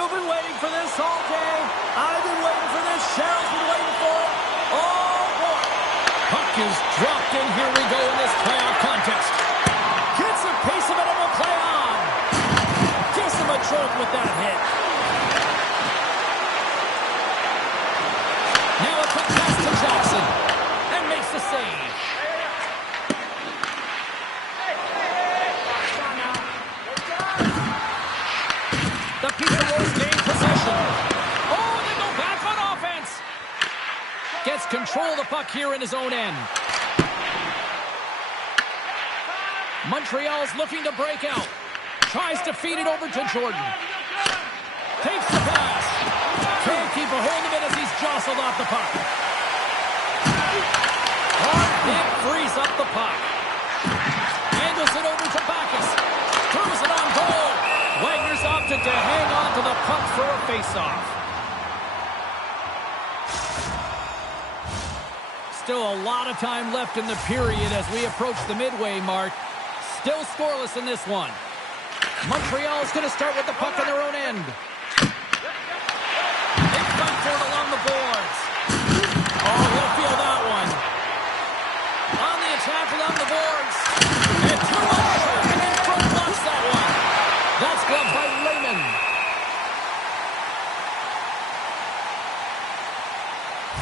You've been waiting for this all day. I've been waiting for this. Cheryl's been waiting for it. Oh, boy. Puck is dropped in. Here we go in this playoff contest. Gets a piece of it and will play on. Gives him a jolt with that hit. Now a quick pass to Jackson. And makes the save. The Pizza Rolls gain possession. Oh, they go back on offense. Gets control of the puck here in his own end. Montreal's looking to break out. Tries to feed it over to Jordan. Takes the pass. Can't keep a hold of it as he's jostled off the puck. Hard hit frees up the puck. Angles it over to Backus. Throws it on goal. Wagner's opted to hang on to the puck for a faceoff. Still a lot of time left in the period as we approach the midway mark. Still scoreless in this one. Montreal's going to start with the puck on their own end. They fight for it along the boards. Oh, he'll feel that one. On the attack along the boards. And two more. And in front blocks that one. That's gloved by Raymond.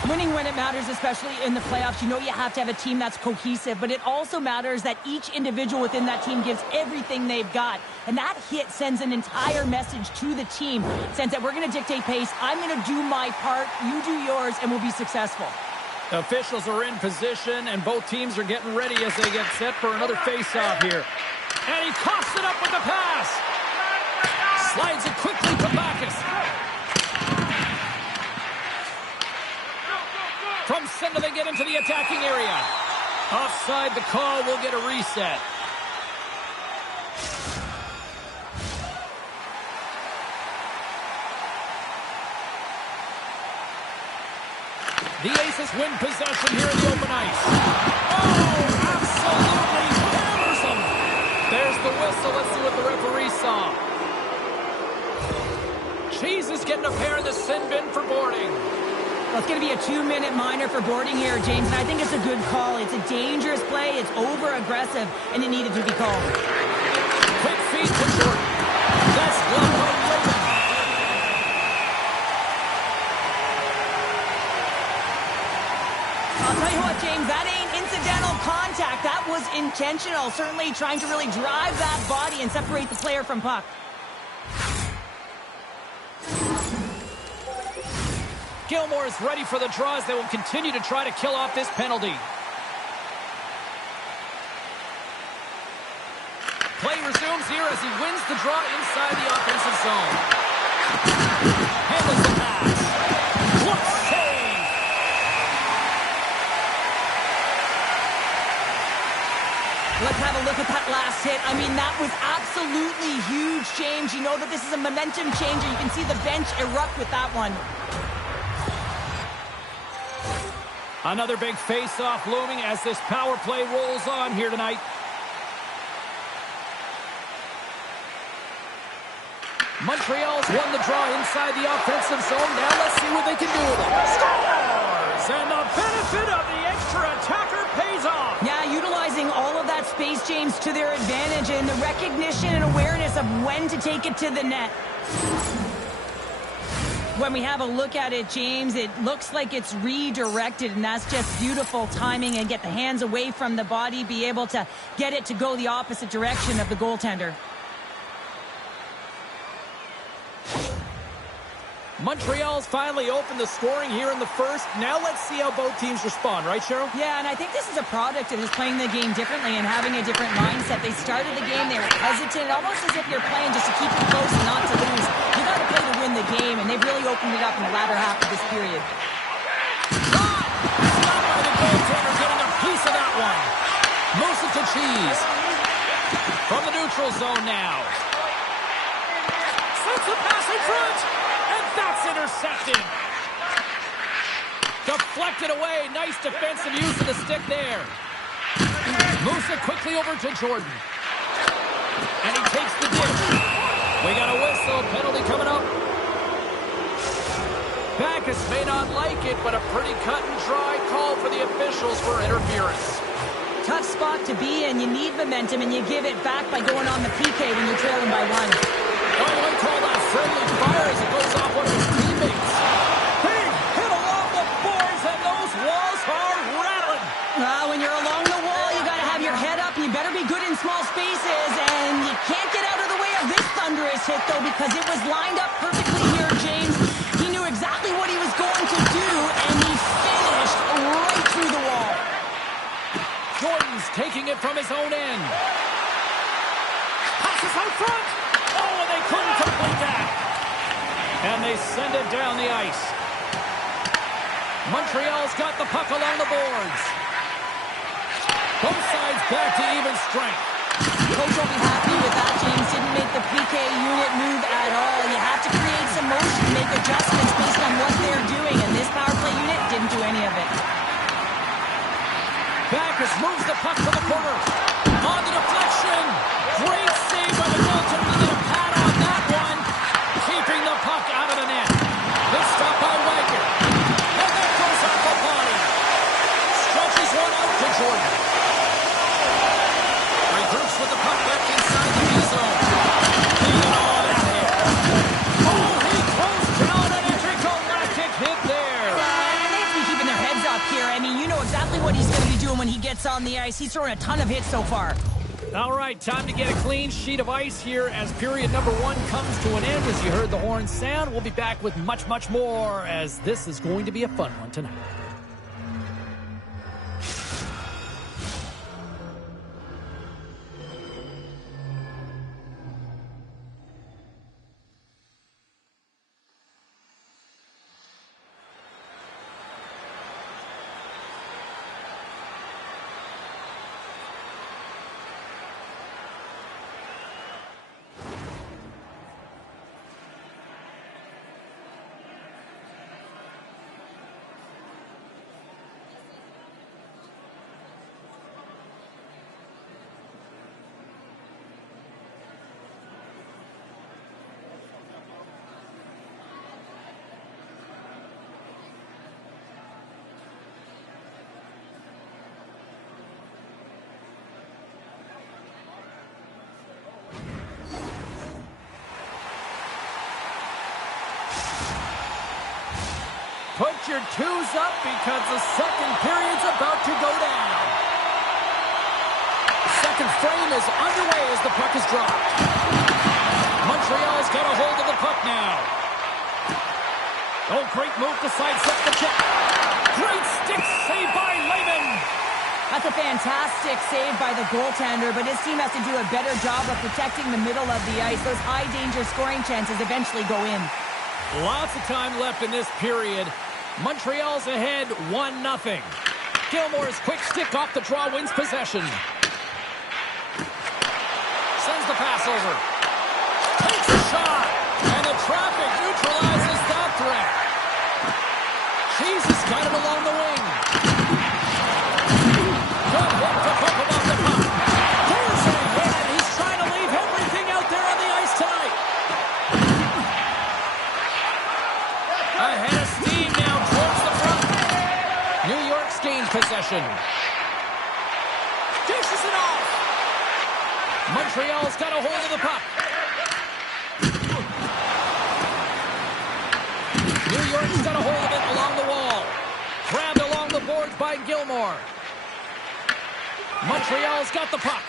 Winning when it matters, especially in the playoffs, you know you have to have a team that's cohesive, but it also matters that each individual within that team gives everything they've got. And that hit sends an entire message to the team. Sends that we're going to dictate pace, I'm going to do my part, you do yours, and we'll be successful. Officials are in position, and both teams are getting ready as they get set for another face-off here. And he coughs it up with the pass. Slides it quickly to Backus. From center, they get into the attacking area. Offside the call, will get a reset. The Aces win possession here in the open ice. Oh, absolutely hammers them. There's the whistle. Let's see what the referee saw. Cheese is getting a pair in the sin bin for boarding. Well, it's going to be a 2-minute minor for boarding here, James, and I think it's a good call. It's a dangerous play. It's over-aggressive, and it needed to be called. Quick feed to Jordan. That's gloved by Raymond. I'll tell you what, James, that ain't incidental contact. That was intentional, certainly trying to really drive that body and separate the player from puck. Gilmore is ready for the draws. They will continue to try to kill off this penalty. Play resumes here as he wins the draw inside the offensive zone. Handles the pass. What save! Let's have a look at that last hit. I mean, that was absolutely huge, James. You know that this is a momentum changer. You can see the bench erupt with that one. Another big face-off looming as this power play rolls on here tonight. Montreal's won the draw inside the offensive zone. Now let's see what they can do with it. Scores! And the benefit of the extra attacker pays off. Yeah, utilizing all of that space, James, to their advantage and the recognition and awareness of when to take it to the net. When we have a look at it, James, it looks like it's redirected, and that's just beautiful timing and get the hands away from the body, be able to get it to go the opposite direction of the goaltender. Montreal's finally opened the scoring here in the first. Now let's see how both teams respond, right, Cheryl? Yeah, and I think this is a product of just playing the game differently and having a different mindset. They started the game, they were hesitant, almost as if you're playing just to keep it close and not to lose. You got to play to win the game, and they've really opened it up in the latter half of this period. Stop by the goaltender, getting a piece of that one. Moves it to Cheese. From the neutral zone now. Sends the pass in front. And that's intercepted. Deflected away. Nice defensive use of the stick there. Moves it quickly over to Jordan. And he takes the dish. We got a whistle. Penalty coming up. Backus may not like it, but a pretty cut-and-dry call for the officials for interference. Tough spot to be in. You need momentum, and you give it back by going on the PK when you're trailing by one. Oh, I call that friendly fire as it goes off one of his teammates. Big hit along the boards, and those walls are rattling. When you're along the wall, you got to have your head up, and you better be good in small spaces, and you can't get out of the way of this thunderous hit, though, because it was lined up perfectly here, James. He knew exactly what he was going to do, and he finished right through the wall. Jordan's taking it from his own end. Passes out front. Oh, and they couldn't complete that. And they send it down the ice. Montreal's got the puck along the boards. Both sides back to even strength. Coach will be happy with that, James. Didn't make the PK unit move at all. You have to create some motion, make adjustments based on what they're doing, and this power play unit didn't do any of it. Backus moves the puck to the corner. On the deflection. Great save by the goaltender to get a pad on that one. Keeping the puck out of the net. Good stop by Wagner. And that goes off the body. Stretches one out to Jordan. Regroups with the puck back inside the D zone. Oh, that hit. Oh, he throws down an intergalactic hit there. And they have to be keeping their heads up here. I mean, you know exactly what he's going to be doing when he gets on the ice. He's throwing a ton of hits so far. All right, time to get a clean sheet of ice here as period number 1 comes to an end. As you heard the horn sound, we'll be back with much, much more, as this is going to be a fun one tonight. Put your twos up because the second period's about to go down. Second frame is underway as the puck is dropped. Montreal's got a hold of the puck now. Oh, great move to sidestep the check. Great stick save by Lehman. That's a fantastic save by the goaltender, but his team has to do a better job of protecting the middle of the ice. Those high-danger scoring chances eventually go in. Lots of time left in this period. Montreal's ahead 1-0. Gilmore's quick stick off the draw wins possession. Sends the pass over. Takes a shot. And the traffic neutralizes that threat. Jesus got him along the wing. Good hit to poke him off the puck. There's a hit, and he's trying to leave everything out there on the ice tonight. Ahead of steam now towards the front. New York's gained possession. Dishes it off. Montreal's got a hold of the puck. New York's got a hold of it along the wall. Grabbed along the boards by Gilmore. Montreal's got the puck.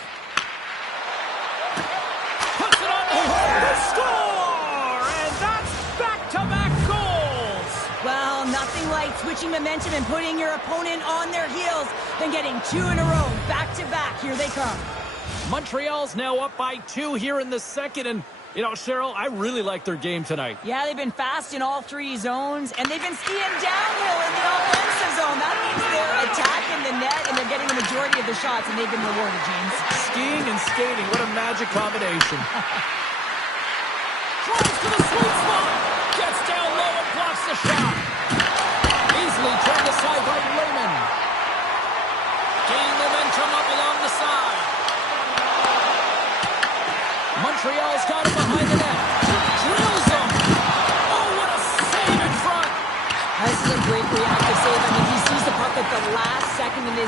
Puts it on the hold to score! And that's back-to-back goals! Well, nothing like switching momentum and putting your opponent on their heels than getting 2 in a row. Back-to-back. Here they come. Montreal's now up by 2 here in the second, and you know, Cheryl, I really like their game tonight. Yeah, they've been fast in all 3 zones, and they've been skiing downhill in the offensive zone. That means they're attacking the net, and they're getting the majority of the shots, and they've been rewarded, James. Skiing and skating, what a magic combination. Drives to the sweet spot. Gets down low and blocks the shot. Easily turned aside by Lehman. Gain momentum up along the side. Montreal's got him behind the net. Drills him. Oh, what a save in front.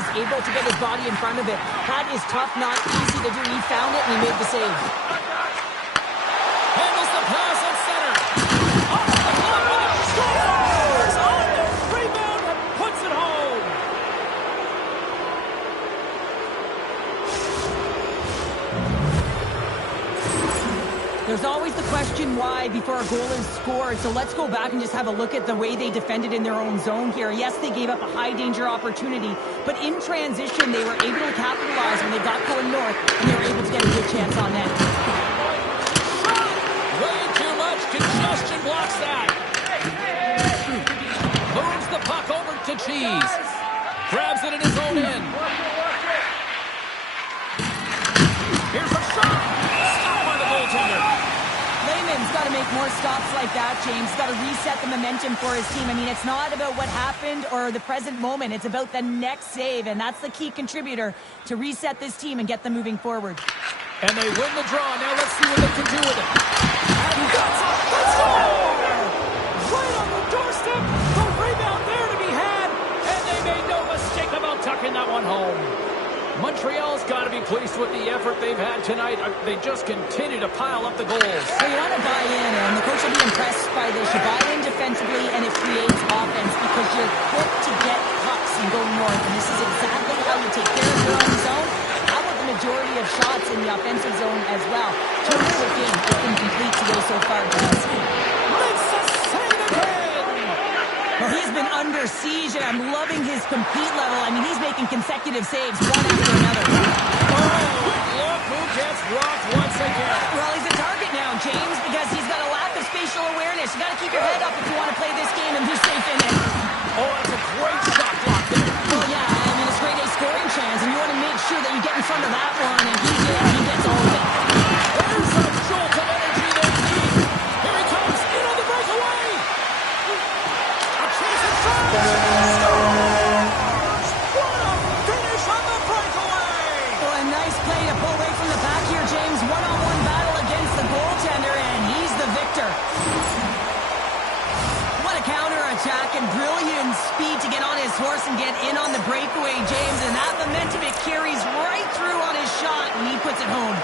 is able to get his body in front of it. That is tough, not easy to do. He found it, and he made the save. Handles the pass at center. Off the glove and it scores! On the rebound and puts it home. There's always the question why before a goal is scored, so let's go back and just have a look at the way they defended in their own zone here. Yes, they gave up a high-danger opportunity, but in transition, they were able to capitalize when they got going north, and they were able to get a good chance on net. Way too much congestion blocks that. Moves the puck over to Cheese. Grabs it in his own end. Here's a shot. Stop by the goaltender. Lehman's got to make more stops like that, James. Got to reset the momentum for his team. I mean, it's not about what happened or the present moment. It's about the next save, and that's the key contributor to reset this team and get them moving forward. And they win the draw. Now let's see what they can do with it. And that's a score! Right on the doorstep. The rebound there to be had. And they made no mistake about tucking that one home. Montreal's got to be pleased with the effort they've had tonight. They just continue to pile up the goals. So you want to buy in, and the coach will be impressed by this. You buy in defensively, and it creates offense because you're quick to get pucks and go north. And this is exactly how you take care of your own zone. How about the majority of shots in the offensive zone as well? Terrific game. It's been complete today so far, guys. Makes a save again! Well, he's been under siege, and I'm loving his compete level. I mean, he's making consecutive saves, one after another. Look who gets rocked once again. Well, he's a target now, James, because he's got a lack of spatial awareness. You got to keep your head up if you want to play this game and be safe in it. Oh, that's a great shot block there. Well, yeah, I mean, it's grade A scoring chance, and you want to make sure that you get in front of that one, and he did. He gets all of it. There's a jolt of energy there, Steve. Here he comes, in on the breakaway. A chance at shot. Scores! What a finish on the breakaway! Well, a nice play to pull away from the back here, James. One-on-one battle against the goaltender, and he's the victor. What a counter-attack and brilliant speed to get on his horse and get in on the breakaway, James. And that momentum, it carries right through on his shot, and he puts it home.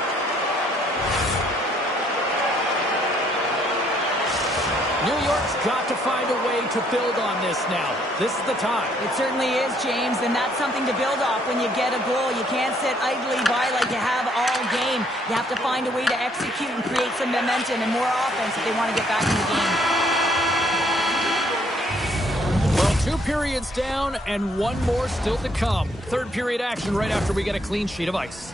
New York's got to find a way to build on this now. This is the time. It certainly is, James, and that's something to build off when you get a goal. You can't sit idly by like you have all game. You have to find a way to execute and create some momentum and more offense if they want to get back in the game. Well, 2 periods down and 1 more still to come. Third period action right after we get a clean sheet of ice.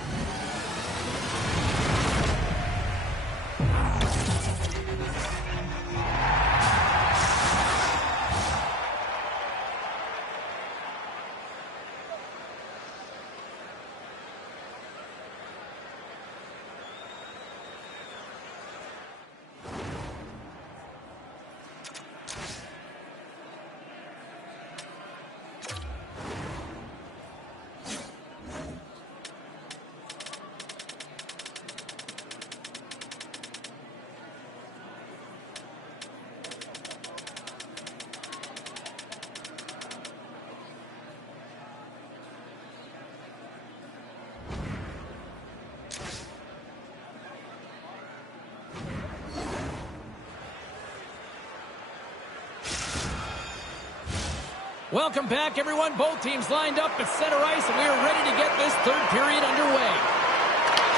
Welcome back, everyone. Both teams lined up at center ice, and we are ready to get this third period underway.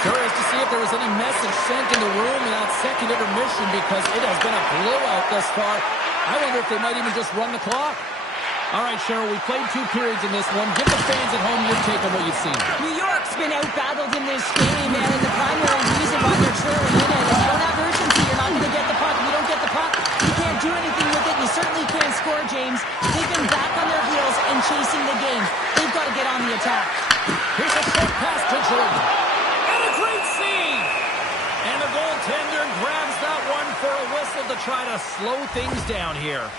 Curious to see if there was any message sent in the room in that second intermission because it has been a blowout thus far. I wonder if they might even just run the clock. All right, Cheryl, we played 2 periods in this one. Give the fans at home your take on what you've seen. New York's been out-battled in this game, and the primary reason why they're trailing in it, if you don't have urgency, you're not going to get the puck. If you don't get the puck, you can't do anything with it. You certainly can't score, James. They've been back on their heels and chasing the game. They've got to get on the attack. Here's a short pass to Jordan. And a great save! And the goaltender grabs that one for a whistle to try to slow things down here.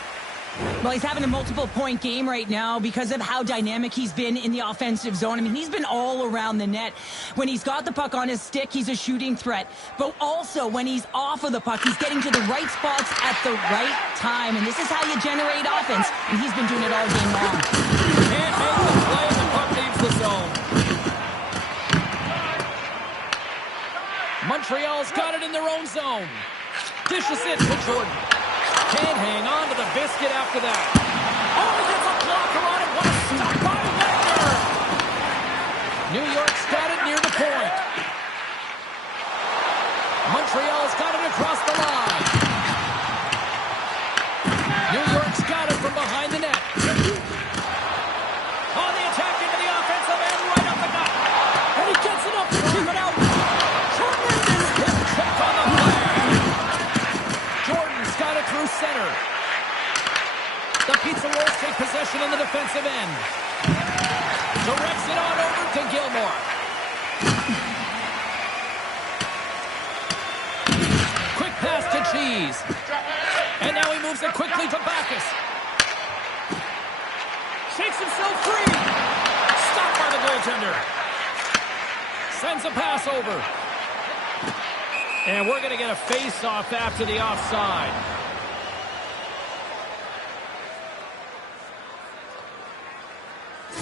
Well, he's having a multiple-point game right now because of how dynamic he's been in the offensive zone. I mean, he's been all around the net. When he's got the puck on his stick, he's a shooting threat. But also, when he's off of the puck, he's getting to the right spots at the right time. And this is how you generate offense. And he's been doing it all game long. Can't make the play. The puck leaves finds the zone. Montreal's got it in their own zone. Dishes it to Jordan. Can't hang on to the biscuit after that. Oh, he gets a blocker on it. What a stop by Wagner. New York's got it near the point. Montreal's got it across the line. New York's got it from behind the net. On the attack into the offensive end, right up the gut. And he gets it up to keep it out. Tremendous hip check on the play. Jordan's got it through center. The Pizza Rolls take possession in the defensive end. Directs it on over to Gilmore. Quick pass to Cheese. And now he moves it quickly to Backus. Shakes himself free. Stopped by the goaltender. Sends a pass over. And we're going to get a face-off after the offside.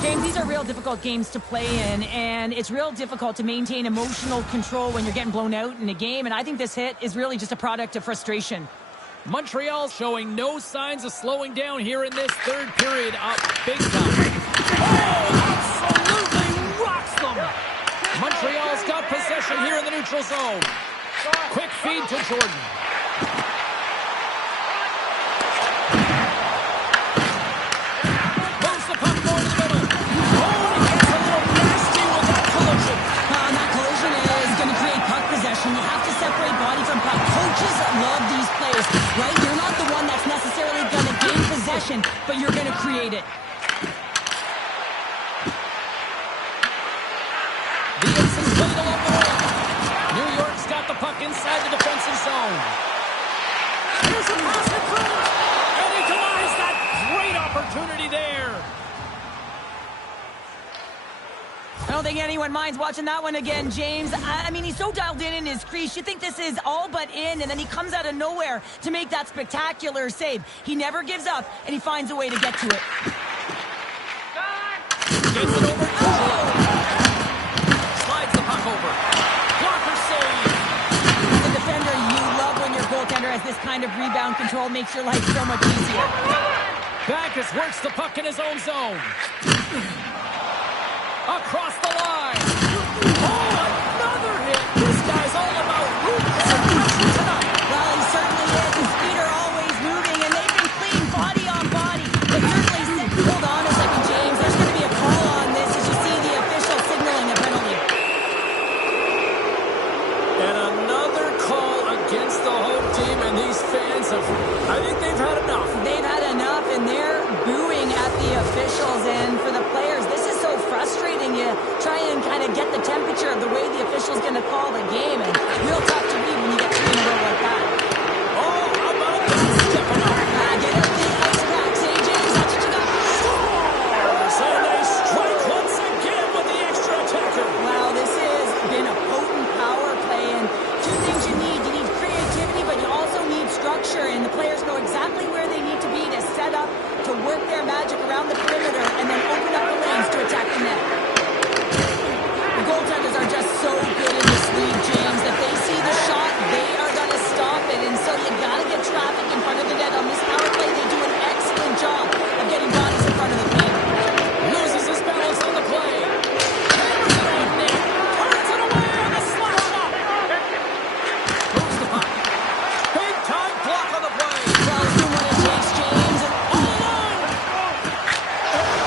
James, these are real difficult games to play in, and it's real difficult to maintain emotional control when you're getting blown out in a game, and I think this hit is really just a product of frustration. Montreal showing no signs of slowing down here in this third period, up big time. Oh, absolutely rocks them. Montreal's got possession here in the neutral zone. Quick feed to Jordan. Moves the puck more to the middle. Oh, and he gets a little nasty with that collision. That collision is going to create puck possession. You have to separate body from puck. Coaches love these plays, right? You're not the one that's necessarily going to gain possession, but you're going to create it. The ace is played along the wing. New York's got the puck inside the defensive zone. Here's a pass in front. And he denies that great opportunity there. I don't think anyone minds watching that one again, James. I mean, he's so dialed in his crease. You think this is all but in, and then he comes out of nowhere to make that spectacular save. He never gives up, and he finds a way to get to it. Gets it over to Slides the puck over. Blocker save. As a defender, you love when your goaltender has this kind of rebound control. Makes your life so much easier. Backus works the puck in his own zone. Across the line. Oh, another hit. This guy's all about ruthless aggression tonight. Well, he certainly is. His feet are always moving, and they've been clean body on body. But certainly, hold on a second, James. There's going to be a call on this as you see the official signaling a penalty. And another call against the home team, and these fans have, I think they've had enough. They've had enough, and they're booing at the officials. And for the players, this is so frustrating. You try and kind of get the temperature of the way the official's going to call the game, and real tough to read when you get 3 in a row like that. Oh, how about that stepping up? Get up the ice packs, AJ. That's what you got. Scores, and they strike once again with the extra attacker. Wow, this has been a potent power play, and 2 things you need. You need creativity, but you also need structure, and the players know exactly where they need to be to set up, to work their magic around the perimeter, and then open up the lanes to attack the net. The goaltenders are just so good in this league, James, that they see the shot, they are going to stop it, and so you got to get traffic in front of the net. On this power play, they do an excellent job of getting bodies in front of the paint. Loses his balance on the play. Hammers it on net. Turns it away on the slap shot. Moves the puck. Big time block on the play. Well, he's doing what it takes, James, and All alone.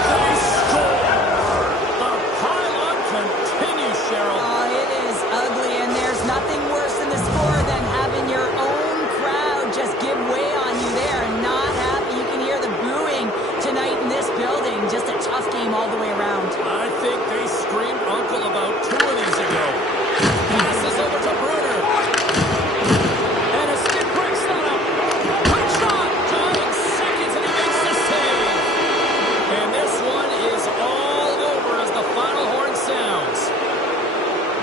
They score. The pile-on continues, Cheryl. it is ugly, and there's nothing worse in the score than having your own crowd just give way on you. They are not happy. You can hear the booing tonight in this building. Just a tough game all the way around. I think they screamed uncle about 2 of these ago. Passes over to Bruner. And a stick break setup. Quick shot. Dying seconds, and he makes the save. And this one is all over as the final horn sounds.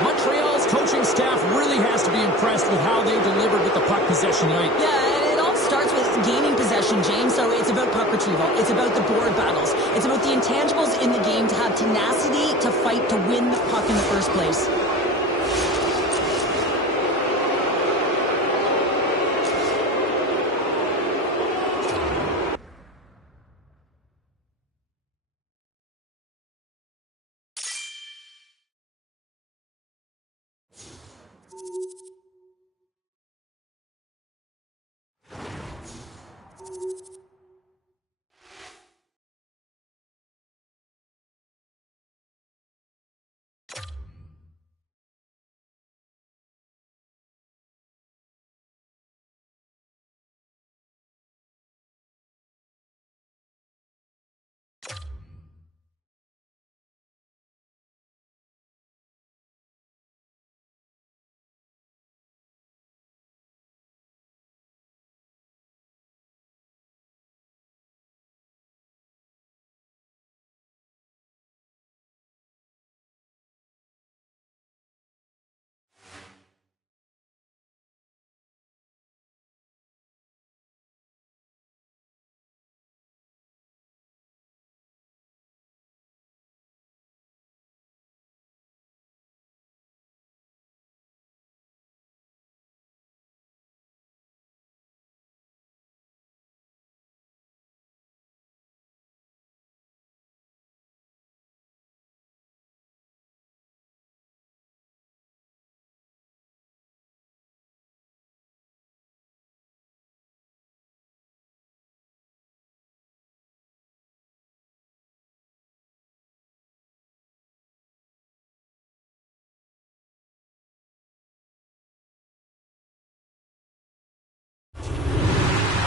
Montreal's coaching staff really has to be impressed with how they delivered with the puck possession tonight. Yeah, and it all starts with gaining possession. possession, James, so it's about puck retrieval. It's about the board battles. It's about the intangibles in the game to have tenacity to fight to win the puck in the first place.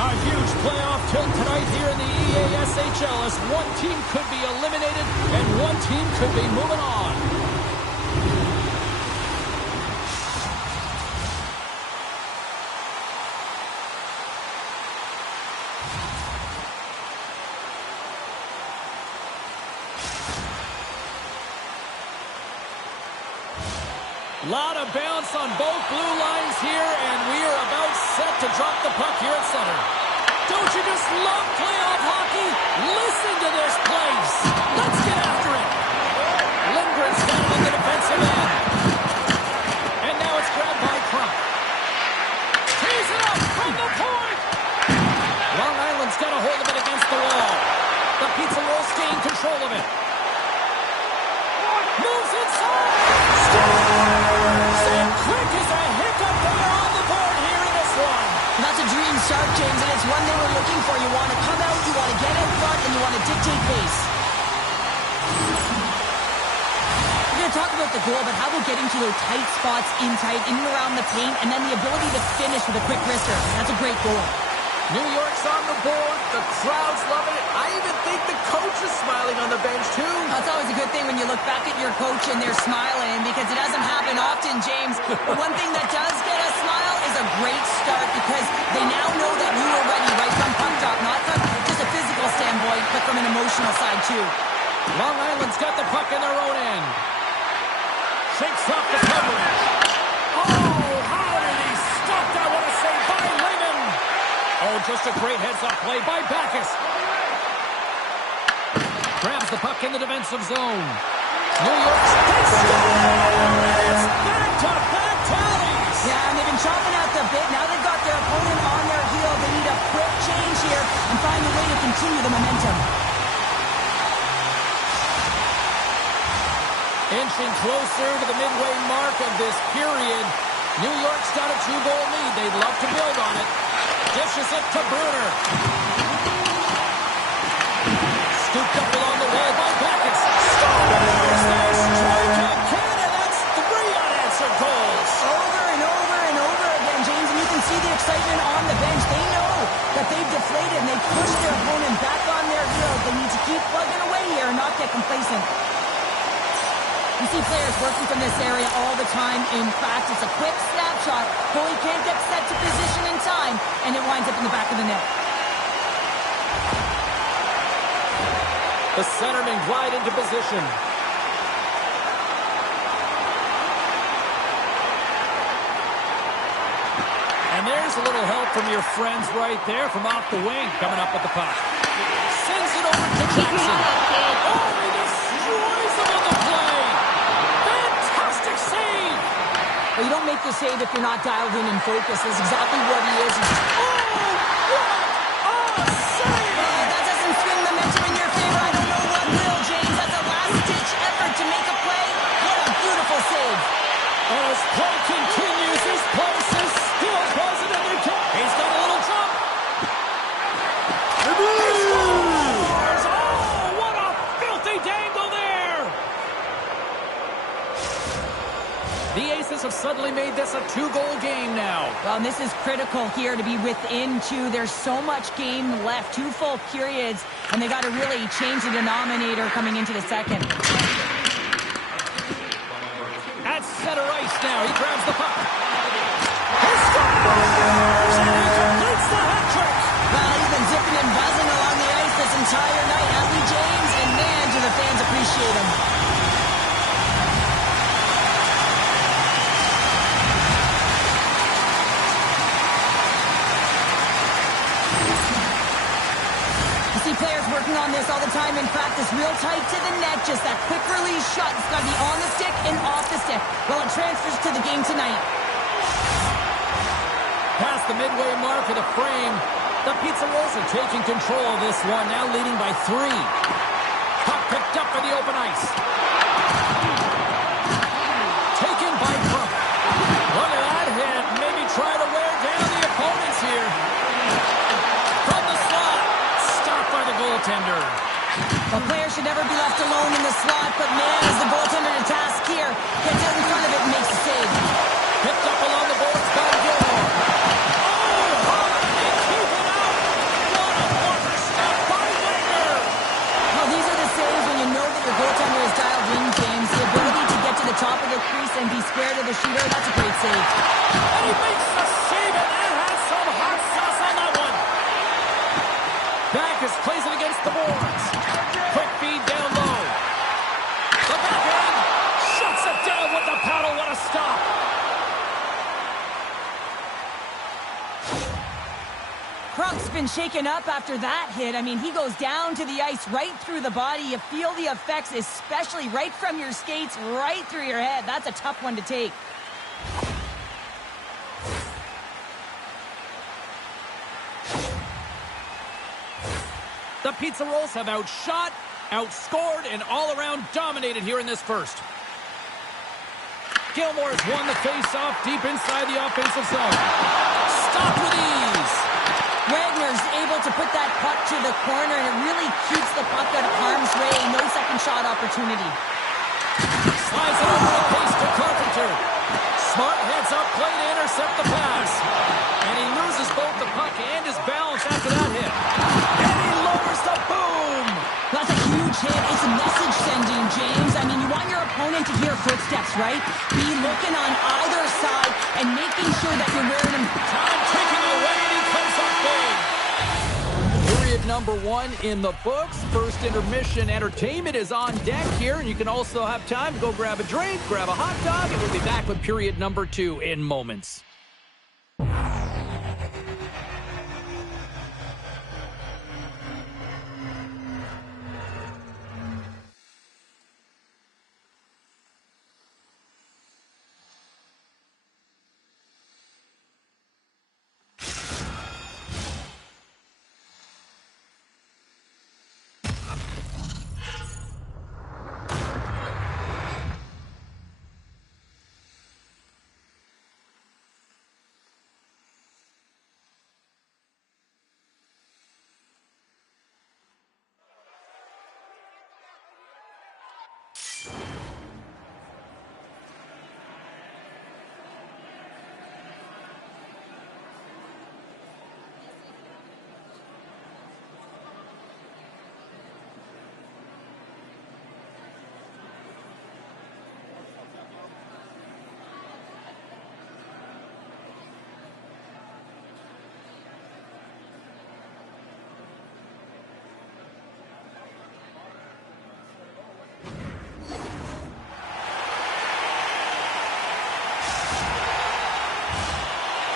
A huge playoff tilt tonight here in the EASHL as one team could be eliminated and one team could be moving on. Lot of bounce on both blue lines here, and we are about set to drop the puck here at center. Don't you just love playoff hockey? Listen to this place. Let's get after it. Lindgren's got it on the defensive end. And now it's grabbed by Crump. Tees it up from the point. Long Island's got a hold of it against the wall. The Pizza Roll's gain control of it. Moves inside. St. Quick is a hiccup there on the board here in this one. That's a dream start, James, and it's one they were looking for. You want to come out, you want to get in front, and you want to dictate pace. We're going to talk about the goal, but how about getting to those tight spots in and around the paint, and then the ability to finish with a quick wrister. That's a great goal. New York's on the board. The crowd's loving it. I even think the coach is smiling on the bench, too. That's always a good thing when you look back at your coach and they're smiling, because it doesn't happen often, James. But one thing that does get a smile is a great start, because they now know that you are ready right from puck drop, not from just a physical standpoint, but from an emotional side, too. Long Island's got the puck in their own end. Shakes off the coverage. Oh, how did he stop that? What a save by Lehman. Oh, just a great heads-up play by Backus. Grabs the puck in the defensive zone. New York's it's back-to-back tallies. Yeah, and they've been chopping at the bit. Now they've got their opponent on their heel. They need a quick change here and find a way to continue the momentum. Inching closer to the midway mark of this period. New York's got a 2-goal lead. They'd love to build on it. Dishes it to Bruner. Scooped up along the wall by Backus. Scores! They strike again, and that's 3 unanswered goals. Over and over and over again, James, and you can see the excitement on the bench. They know that they've deflated, and they've pushed their opponent back on their heels. They need to keep plugging away here and not get complacent. You see players working from this area all the time in practice. A quick snapshot. Goalie can't get set to position in time, and it winds up in the back of the net. The centermen glide into position. And there's a little help from your friends right there from off the wing. Coming up with the puck. Sends it over to Jackson. Oh, he destroys him on the play. Fantastic save. Well, you don't make the save if you're not dialed in and focused. That's exactly what he is. Oh, save! That doesn't swing momentum in your favor. I don't know what will, James. That's a last-ditch effort to make a play. What a beautiful save. And as play continues, this place is still positively kept. He's got a little jump. He scores! Oh, what a filthy dangle there! The Aces have suddenly made this a 2-goal game now. Well, and this is critical here to be within 2. There's so much game left, 2 full periods, and they got to really change the denominator coming into the second. At center ice now, he grabs the puck. He scores! And he completes the hat trick. Well, he's been zipping and buzzing along the ice this entire night, hasn't he, James? And man, do the fans appreciate him. You see players working on this all the time in practice, real tight to the net, just that quick release shot. It's got to be on the stick and off the stick. Well, it transfers to the game tonight. Past the midway mark of the frame, the Pizzaros are taking control of this one, now leading by 3. Puck picked up for the open ice. Taken by Crump. Look at that hit. Maybe try to wear down the opponents here. From the slot. Stopped by the goaltender. The player should never be left alone in the slot, but man, is the goaltender to task here. Gets out in front of it and makes the save. Picked up along the boards by Gilmore. Oh, hard to keep it out. What a blocker stop by Wagner. Well, these are the saves when you know that your goaltender is dialed in, James. The ability to get to the top of the crease and be square to the shooter, that's a great save. And he makes the save, and that has some hot sauce on that one. Back is plays it against the boards. Quick feed down low. The backhand shuts it down with the paddle. What a stop. Crump's been shaken up after that hit. I mean, he goes down to the ice right through the body. You feel the effects, especially right from your skates, right through your head. That's a tough one to take. The Pizza Rolls have outshot, outscored, and all around dominated here in this first. Gilmore has won the face-off deep inside the offensive zone. Stopped with ease. Wagner's able to put that puck to the corner, and it really keeps the puck out of harm's way. No second shot opportunity. Slides it over the pace to Carpenter. Smart heads up play to intercept the pass. And he loses both the puck and his balance after that hit. And he lowers the boom. That's a huge hit. It's message sending, James. I mean, you want your opponent to hear footsteps, right? Be looking on either side and making sure that you're wearing them. Time taking it away, and he comes up big. Period number 1 in the books. First intermission entertainment is on deck here, and you can also have time to go grab a drink, grab a hot dog, and we'll be back with period number 2 in moments.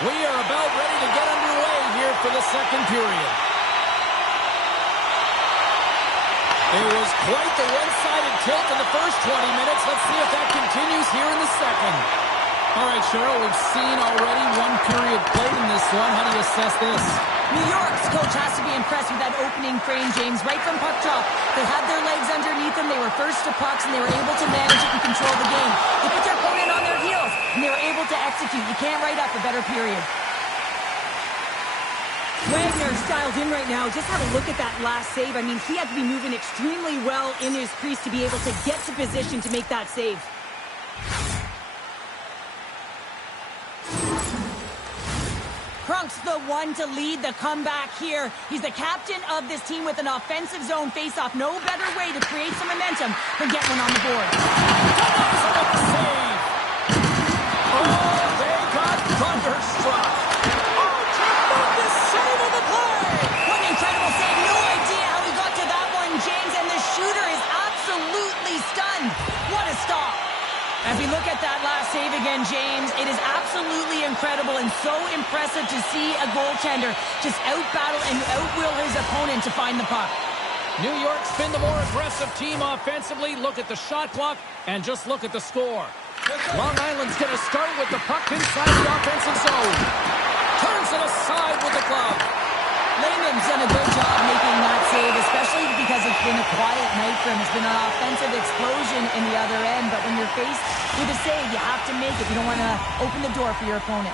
We are about ready to get underway here for the second period. It was quite the one-sided tilt in the first 20 minutes. Let's see if that continues here in the second. All right, Cheryl, we've seen already one period played in this one. How do you assess this? New York's coach has to be impressed with that opening frame, James, right from puck drop. They had their legs underneath them. They were first to pucks, and they were able to manage it and control the game. They put their opponent on their heels, and they were able to execute. You can't write up a better period. Wagner's dialed in right now. Just have a look at that last save. I mean, he had to be moving extremely well in his crease to be able to get to position to make that save. Crunk's the one to lead the comeback here. He's the captain of this team with an offensive zone faceoff. No better way to create some momentum than get one on the board. Save. Oh, they got thunderstruck. Oh, tremendous save of the play. What an incredible save. No idea how he got to that one, James, and the shooter is absolutely stunned. What a stop. As we look at that last save again, James, it is absolutely incredible and so impressive to see a goaltender just out-battle and out-will his opponent to find the puck. New York's been the more aggressive team offensively. Look at the shot clock and just look at the score. Long Island's going to start with the puck inside the offensive zone. Turns it aside with the glove. Lehman's done a good job making that save, especially because it's been a quiet night for him. It's been an offensive explosion in the other end, but when you're faced with a save, you have to make it. You don't want to open the door for your opponent.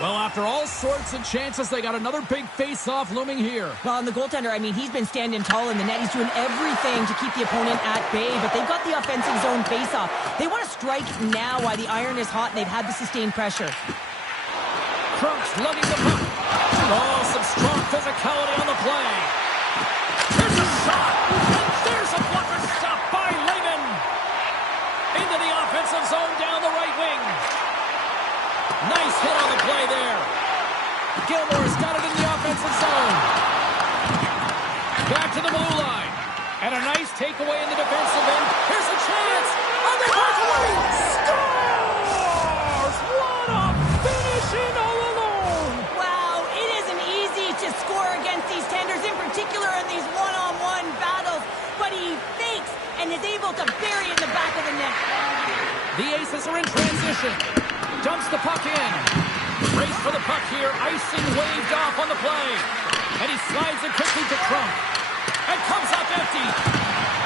Well, after all sorts of chances, they got another big face-off looming here. Well, and the goaltender, I mean, he's been standing tall in the net. He's doing everything to keep the opponent at bay, but they've got the offensive zone face-off. They want to strike now while the iron is hot, and they've had the sustained pressure. Crunk's lugging the puck. Oh, some strong physicality on the play. There's a shot. And there's a blocker stop by Lehman. Into the offensive zone down the right wing. Nice hit on the play there. Gilmore's got it in the offensive zone. Back to the blue line. And a nice takeaway in the defensive end. Here's a chance. On the breakaway. Scores! What a finish in all alone. Wow, it isn't easy to score against these tenders, in particular in these one-on-one battles. But he fakes and is able to bury it in the back of the net. The Aces are in transition. Dumps the puck in. Race for the puck here. Icing waved off on the play. And he slides it quickly to Crump. And comes up empty.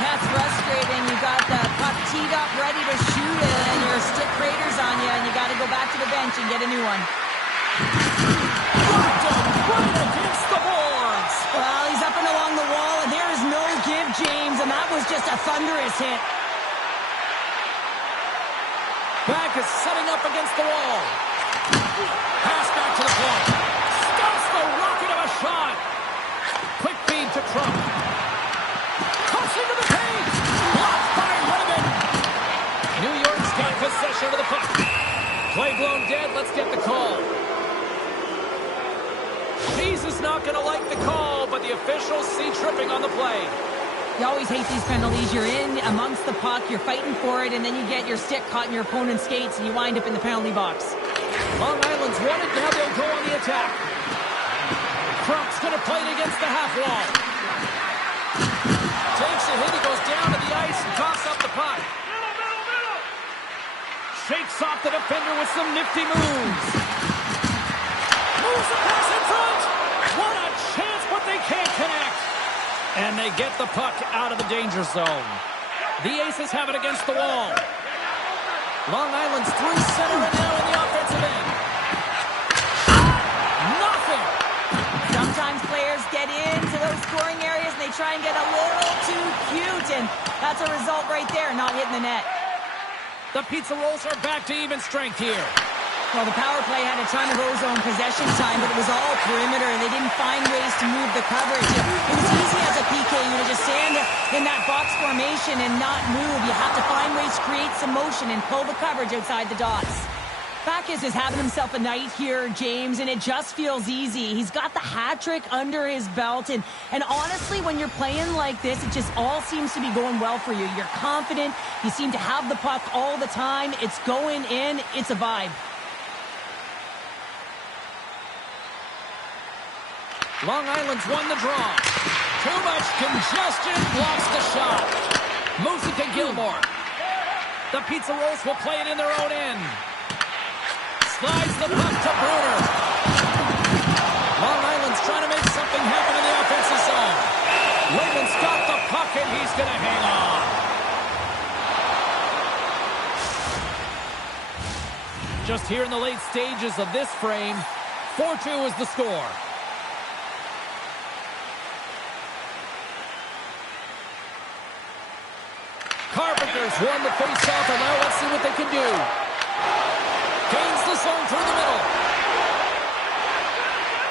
That's frustrating. You got the puck teed up, ready to shoot it, and your stick craters on you, and you got to go back to the bench and get a new one. Blocked him right against the boards. Well, he's up and along the wall, and there is no give, James, and that was just a thunderous hit. Back is setting up against the wall. Pass back to the point. Stops the rocket of a shot. Quick feed to Trump. Cuts into the paint. Blocked by Lehman. New York's got possession of the puck. Play blown dead. Let's get the call. Cheese is not going to like the call, but the officials see tripping on the play. You always hate these penalties. You're in amongst the puck, you're fighting for it, and then you get your stick caught in your opponent's skates, and you wind up in the penalty box. Long Island's won it, now they'll go on the attack. Crump's going to play it against the half wall. Takes a hit, he goes down to the ice and coughs up the puck. Shakes off the defender with some nifty moves. Moves the pass in front. What a chance, but they can't connect. And they get the puck out of the danger zone. The Aces have it against the wall. Long Island's through center and now in the offensive end. Nothing. Sometimes players get into those scoring areas and they try and get a little too cute, and that's a result right there, not hitting the net. The Pizza Rolls are back to even strength here. Well, the power play had a ton of ozone possession time, but it was all perimeter, and they didn't find ways to move the coverage. It was easy as a PKU to just stand in that box formation and not move. You have to find ways to create some motion and pull the coverage outside the dots. Backus is having himself a night here, James, and it just feels easy. He's got the hat trick under his belt, and honestly, when you're playing like this, it just all seems to be going well for you. You're confident. You seem to have the puck all the time. It's going in. It's a vibe. Long Island's won the draw. Too much congestion, blocks the shot. Moves it to Gilmore. The Pizza Rolls will play it in their own end. Slides the puck to Bruner. Long Island's trying to make something happen in the offensive zone. Raymond's got the puck, and he's going to hang on. Just here in the late stages of this frame, 4-2 is the score. Carpenter's won the face-off, and now let's see what they can do. Gains the zone through the middle.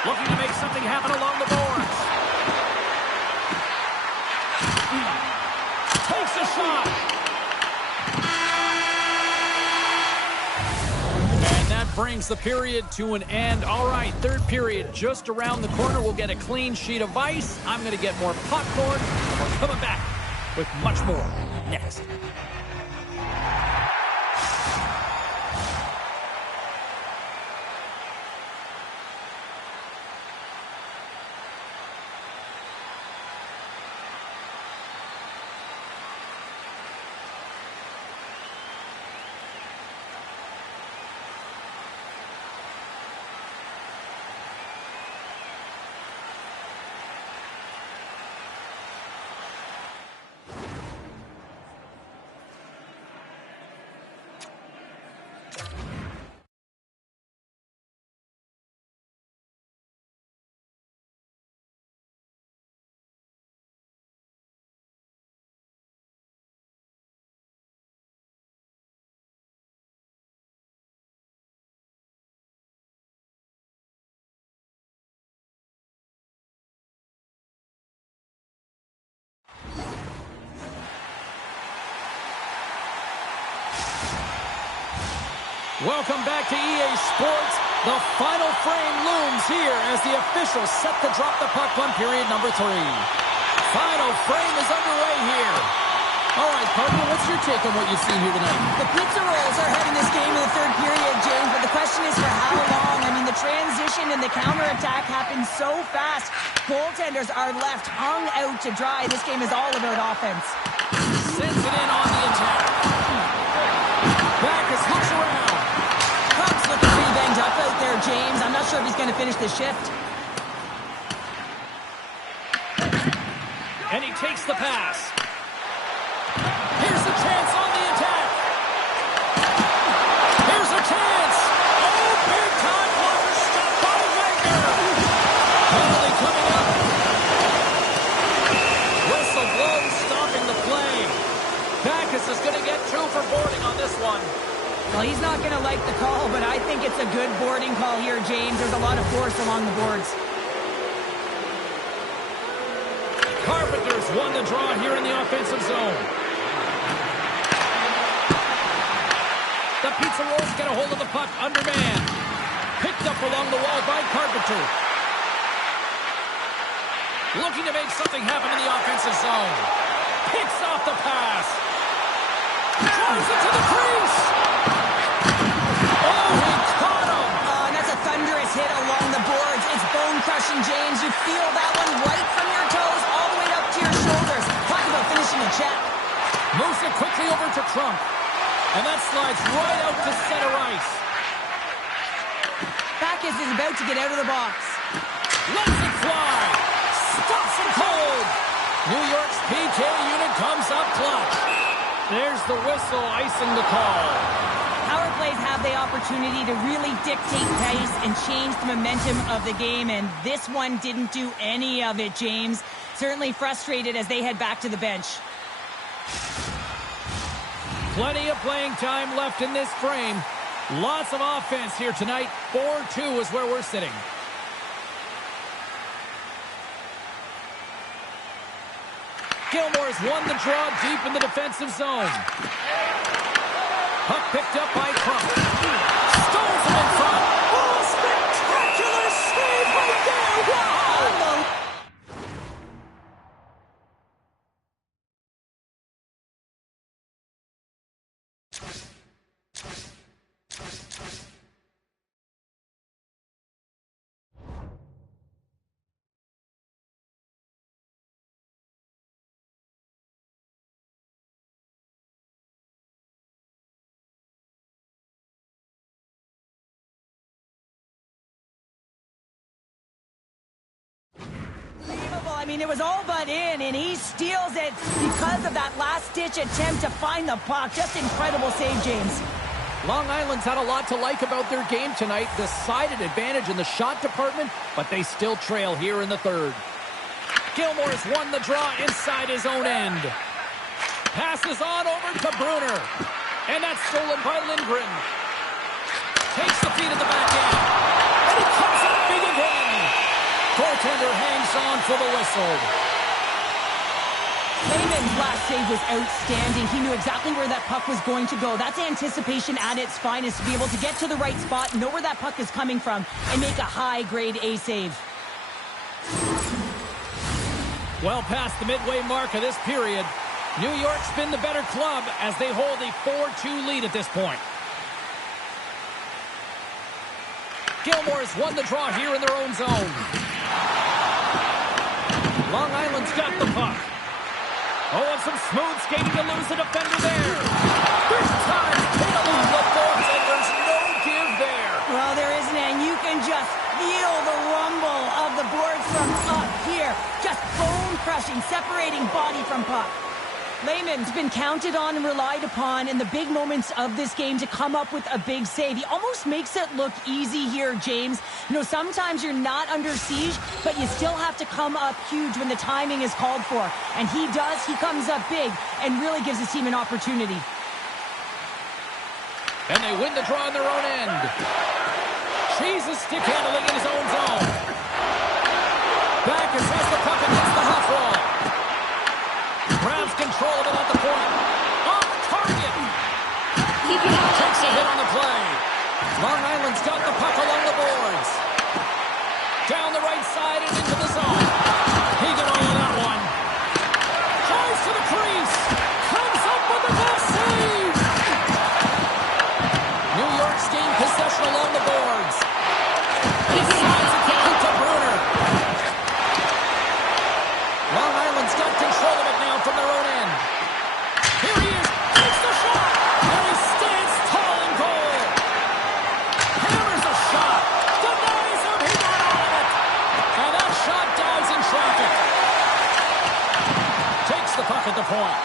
Looking to make something happen along the boards. Takes a shot. And that brings the period to an end. All right, third period just around the corner. We'll get a clean sheet of ice. I'm going to get more popcorn. We're coming back with much more next. Welcome back to EA Sports. The final frame looms here as the officials set to drop the puck on period number 3. Final frame is underway here. All right, partner, what's your take on what you've seen here tonight? The Pizza Rolls are heading this game in the third period, James, but the question is for how long? I mean, the transition and the counterattack happened so fast. Goaltenders are left hung out to dry. This game is all about offense. Sends it in on the attack. Backus looks around. Cobb's looking pretty banged up out there, James. I'm not sure if he's going to finish the shift. And he takes the pass. Here's the chance on the attack. Here's a chance. Oh, big time blocker stopped by Wenger. Penalty coming up. Whistle blows, stopping the play. Backus is going to get 2 for boarding on this one. Well, he's not going to like the call, but I think it's a good boarding call here, James. There's a lot of force along the boards. Carpenter's won the draw here in the offensive zone. The Pizza Rolls get a hold of the puck, underman. Picked up along the wall by Carpenter. Looking to make something happen in the offensive zone. Picks off the pass. Drives it to the crease. Oh, he caught him. And that's a thunderous hit along the boards. It's bone-crushing, James. You feel that one right from your toes all the way up to your shoulders. Talk about finishing a check. Moves it quickly over to Trump. And that slides right out to center ice. Backus is about to get out of the box. Lets it fly. Stops him cold. New York's PK unit comes up clutch. There's the whistle, icing the call. Power plays have the opportunity to really dictate pace and change the momentum of the game, and this one didn't do any of it, James. Certainly frustrated as they head back to the bench. Plenty of playing time left in this frame. Lots of offense here tonight. 4-2 is where we're sitting. Gilmore's won the draw deep in the defensive zone. Puck picked up by Crump. Stones him in front. Oh, spectacular save right there! Wow! I mean, it was all but in, and he steals it because of that last-ditch attempt to find the puck. Just incredible save, James. Long Island's had a lot to like about their game tonight. Decided advantage in the shot department, but they still trail here in the third. Gilmore's won the draw inside his own end. Passes on over to Bruner. And that's stolen by Lindgren. Takes the feed at the back end. And he comes up big again. Goaltender hangs on for the whistle. Lehman's last save was outstanding. He knew exactly where that puck was going to go. That's anticipation at its finest, to be able to get to the right spot, know where that puck is coming from, and make a high-grade A save. Well past the midway mark of this period, New York's been the better club as they hold a 4-2 lead at this point. Gilmore's won the draw here in their own zone. Long Island's got the puck. Oh, and some smooth skating to lose the defender there. Big time hit along the boards, and there's no give there. Well, there isn't, and you can just feel the rumble of the boards from up here. Just bone-crushing, separating body from puck. Lehman's been counted on and relied upon in the big moments of this game to come up with a big save. He almost makes it look easy here, James. You know, sometimes you're not under siege, but you still have to come up huge when the timing is called for. And he does. He comes up big and really gives his team an opportunity. And they win the draw on their own end. Jesus stick handling in his own zone. Backes has the puck against the half wall. Grabs control of it at the point. Off target. Takes a hit on the play. Long Island's got the puck along the boards. Down the right side and into the zone. He got all of that one. Drives to the crease. Comes up with a glove save. New York's gained possession along the boards. He slides it down to Bruner. Long Island's got control of it now from their own end. Here he is. Takes the shot. And he stands tall in goal. Hammers a shot. Denies him. He got all of it. And that shot dies in traffic. Takes the puck at the point.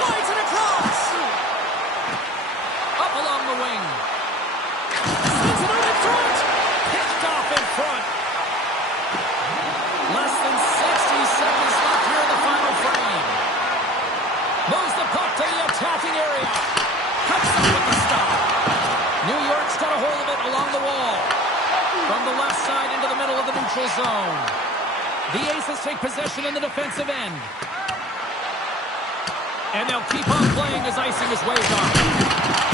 Slides it across. Up along the wing. Sends it out in front. Picked off in front. Less than 60 seconds left here in the final frame. Moves the puck to the attacking area. Cuts up with the stop. New York's got a hold of it along the wall. From the left side into the middle of the neutral zone. The Aces take possession in the defensive end. And they'll keep on playing as icing is waved off.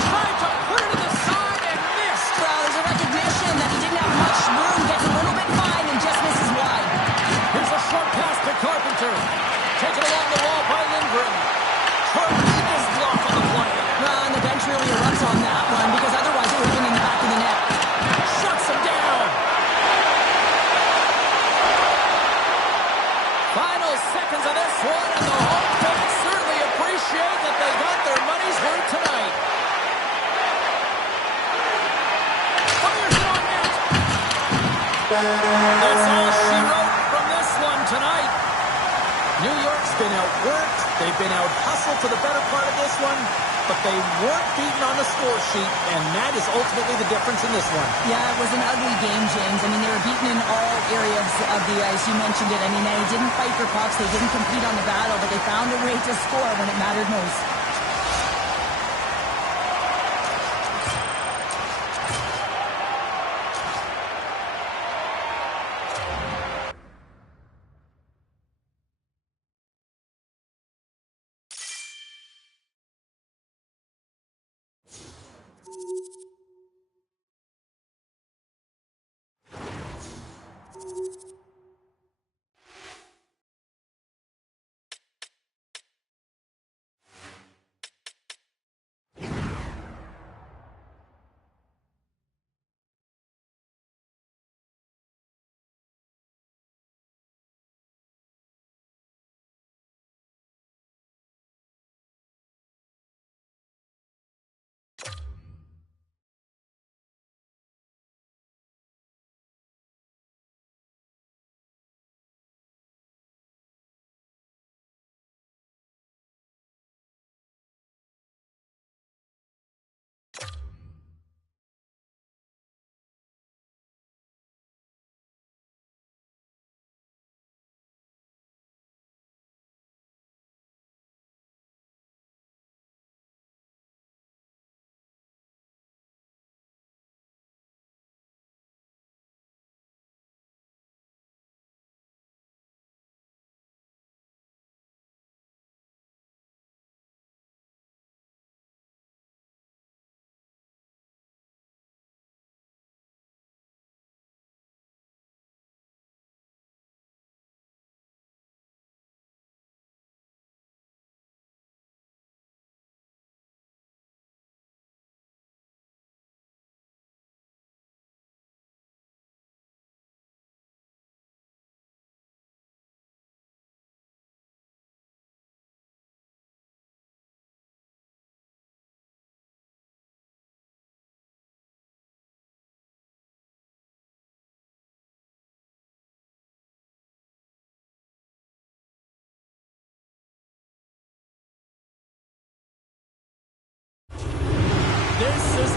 Tried to put it in the side and missed. Well, there's a recognition that he didn't have much room. Gets a little bit fine and just misses wide. Here's a short pass to Carpenter. Taken along the wall by Lindgren. Tremendous block on the play. Well, and the bench really erupts on that one because otherwise it would have been in the back of the net. Shuts him down. Final seconds of this one, and the home fans certainly appreciate that they got their money's worth tonight. Fires it on net. That's all she wrote from this one tonight. New York's been outworked. They've been out-hustled for the better part of this one, but they weren't beaten on the score sheet, and that is ultimately the difference in this one. Yeah, it was an ugly game, James. I mean, they were beaten in all areas of the ice. You mentioned it. I mean, they didn't fight for pucks. They didn't compete on the battle, but they found a way to score when it mattered most.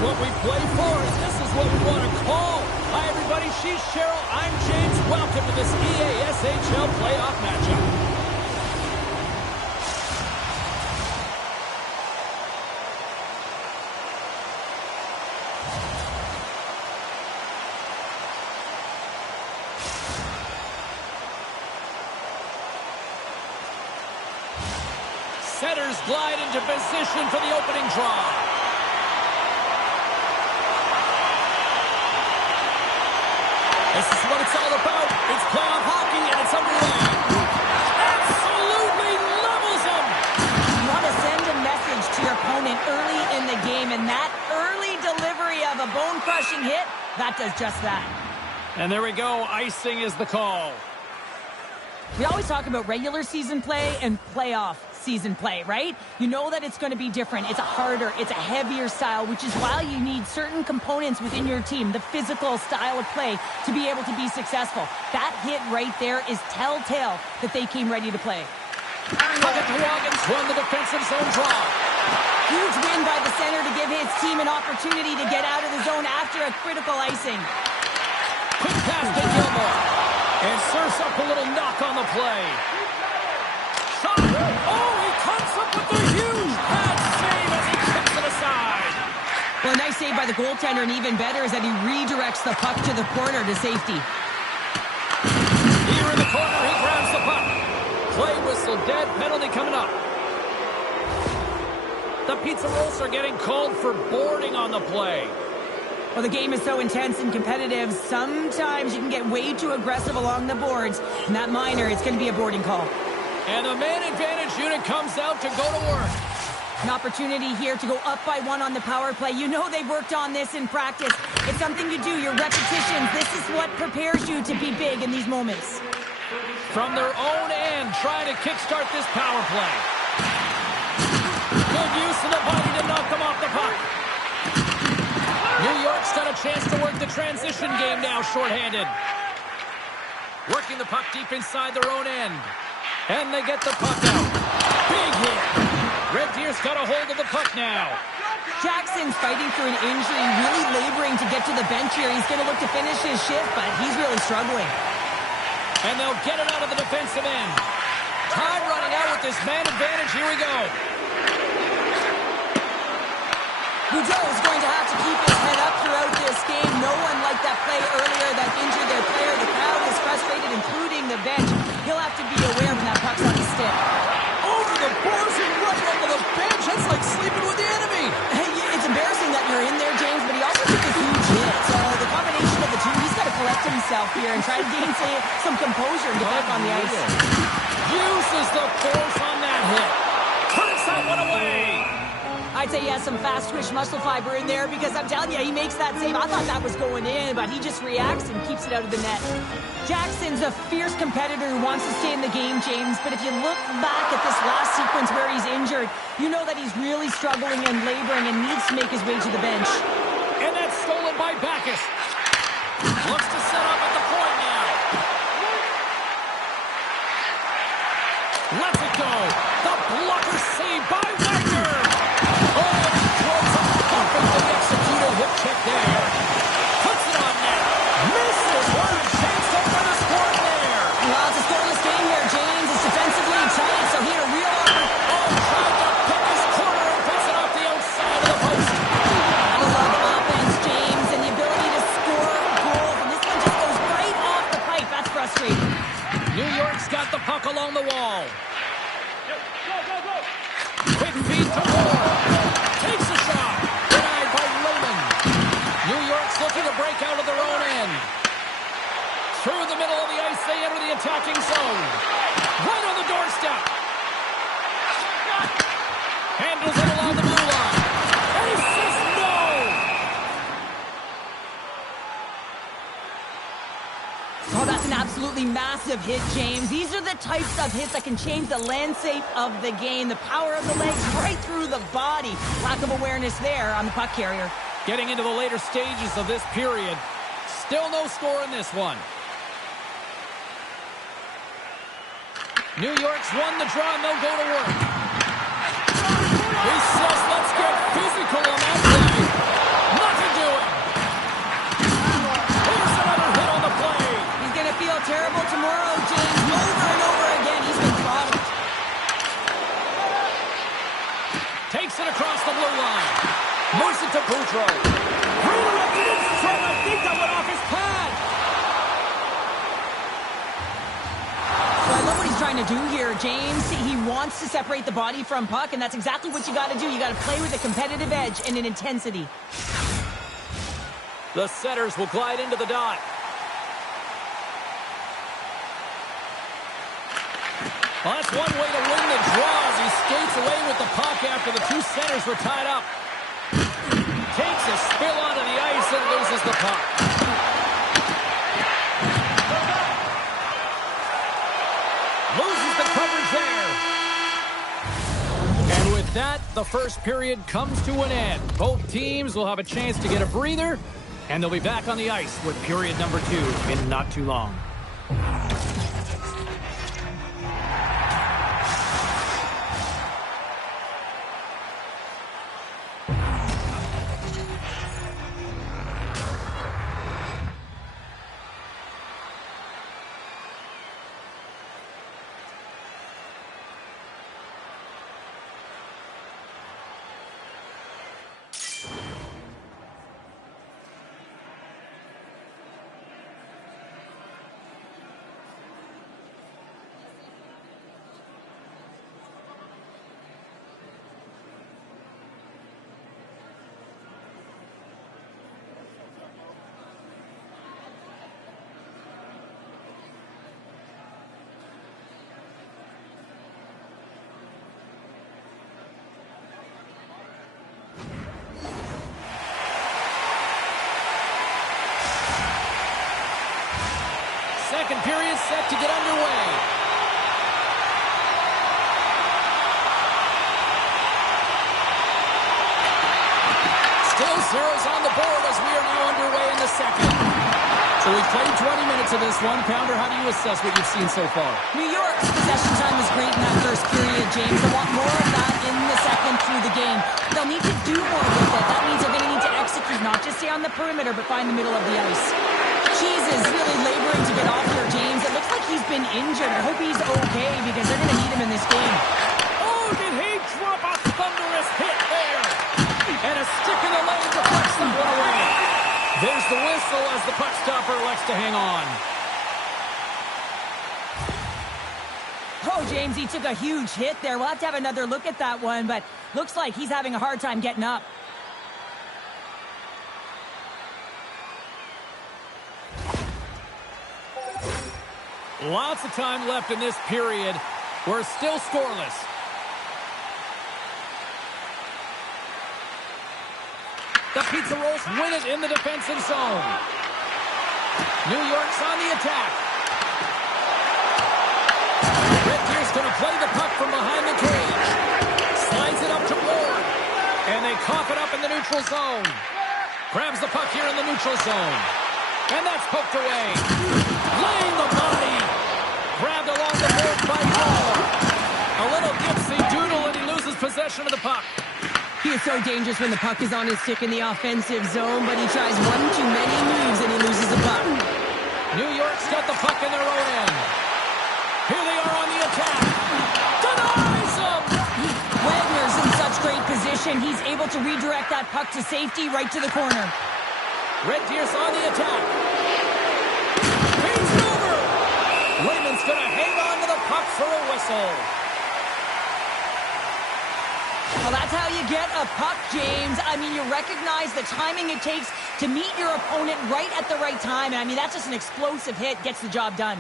what we play for. This is what we want to call. Hi, everybody. She's Cheryl. I'm James. Welcome to this EASHL playoff matchup. Setters glide into position for the opening draw. This is what it's all about. It's playoff hockey, and it's underway. Absolutely levels him. You want to send a message to your opponent early in the game, and that early delivery of a bone-crushing hit, that does just that. And there we go. Icing is the call. We always talk about regular season play and playoff season play, right? You know that it's going to be different. It's a harder, it's a heavier style, which is why you need certain components within your team, the physical style of play, to be able to be successful. That hit right there is telltale that they came ready to play. Puckett won the defensive zone draw. Huge win by the center to give his team an opportunity to get out of the zone after a critical icing. Quick pass to Gilmore. And serves up a little knock on the play. Shot. Oh, he comes up with a huge pad save as he kicks it aside. Well, a nice save by the goaltender, and even better is that he redirects the puck to the corner to safety. Here in the corner, he grabs the puck. Play whistle dead, penalty coming up. The Pizza Rolls are getting called for boarding on the play. Well, the game is so intense and competitive, sometimes you can get way too aggressive along the boards. And that minor, it's going to be a boarding call. And the man advantage unit comes out to go to work. An opportunity here to go up by one on the power play. You know they've worked on this in practice. It's something you do, your repetitions. This is what prepares you to be big in these moments. From their own end, trying to kickstart this power play. Good use of the body to knock them off the puck. New York's got a chance to work the transition game now, shorthanded. Working the puck deep inside their own end. And they get the puck out. Big hit. Red Deer's got a hold of the puck now. Jackson's fighting through an injury, really laboring to get to the bench here. He's going to look to finish his shift, but he's really struggling. And they'll get it out of the defensive end. Time running out with this man advantage. Here we go. Boudreau is going to have to keep his head up throughout this game. No one liked that play earlier that injured their player. The crowd is frustrated, including the bench. He'll have to be aware when that puck's on his stick. Over the boards and right onto the bench. That's like sleeping with the enemy. Hey, it's embarrassing that you're in there, James, but he also took a huge hit. So the combination of the two, he's got to collect himself here and try to gain some composure and get back on the ice. Uses the force on that hit. Turns that one away. I'd say he has some fast twitch muscle fiber in there because I'm telling you, he makes that save. I thought that was going in, but he just reacts and keeps it out of the net. Jackson's a fierce competitor who wants to stay in the game, James, but if you look back at this last sequence where he's injured, you know that he's really struggling and laboring and needs to make his way to the bench. And that's stolen by Backus. Looks to set up at the point now. Lets it go. The blocker save by Wagner. Oh, he throws a perfectly executed hip check there. Puts it on net. Misses. What a chance to open the score there. Well, it's a scoreless game here, James. It's defensively tight, so he had a real tried to pick his corner and puts it off the outside of the post. I love offense, James, and the ability to score goals. And this one just goes right off the pipe. That's frustrating. New York's got the puck along the wall. Quick feed to Moore. Takes a shot. Denied by Raymond. New York's looking to break out of their own end. Through the middle of the ice, they enter the attacking zone. Right on the doorstep. Handles it along the blue line. And he says no. Oh, that's an absolutely massive hit, James. These are the types of hits that can change the landscape of the game. The power of the legs right through the body. Lack of awareness there on the puck carrier. Getting into the later stages of this period. Still no score in this one. New York's won the draw and they'll go to work. He says, let's get physical on that play. throw. Redirected his throw. I think that went off his pad. So I love what he's trying to do here, James. He wants to separate the body from puck, and that's exactly what you got to do. You got to play with a competitive edge and an intensity. The setters will glide into the dot. Well, that's one way to win the draw as he skates away with the puck after the two centers were tied up. Takes a spill onto the ice and loses the puck. Loses the coverage there. And with that, the first period comes to an end. Both teams will have a chance to get a breather, and they'll be back on the ice with period number 2 in not too long. Second period set to get underway. Still zeros on the board as we are now underway in the second. So we've played 20 minutes of this one. Pounder, how do you assess what you've seen so far? New York's possession time was great in that first period, James. They want more of that in the second through the game. They'll need to do more with it. That means they're going to need to execute, not just stay on the perimeter, but find the middle of the ice. Keys is really laboring to get off here, James. It looks like he's been injured. I hope he's okay because they're going to need him in this game. Oh, did he drop a thunderous hit there? And a stick in the leg deflects that one away. There's the whistle as the puck stopper elects to hang on. Oh, James, he took a huge hit there. We'll have to have another look at that one, but looks like he's having a hard time getting up. Lots of time left in this period. We're still scoreless. The Pizza Rolls win it in the defensive zone. New York's on the attack. Red Deer's going to play the puck from behind the cage. Slides it up to Ward. And they cough it up in the neutral zone. Grabs the puck here in the neutral zone. And that's poked away. Laying the body. Grabbed along the board by Ward. A little dipsy doodle and he loses possession of the puck. He is so dangerous when the puck is on his stick in the offensive zone, but he tries one too many moves and he loses the puck. New York's got the puck in their own end. Here they are on the attack. Denies him! Wagner's in such great position. He's able to redirect that puck to safety right to the corner. Red Deer's on the attack. He's over! Lehman's going to hang on to the puck for a whistle. Well, that's how you get a puck, James. I mean, you recognize the timing it takes to meet your opponent right at the right time. And I mean, that's just an explosive hit. Gets the job done.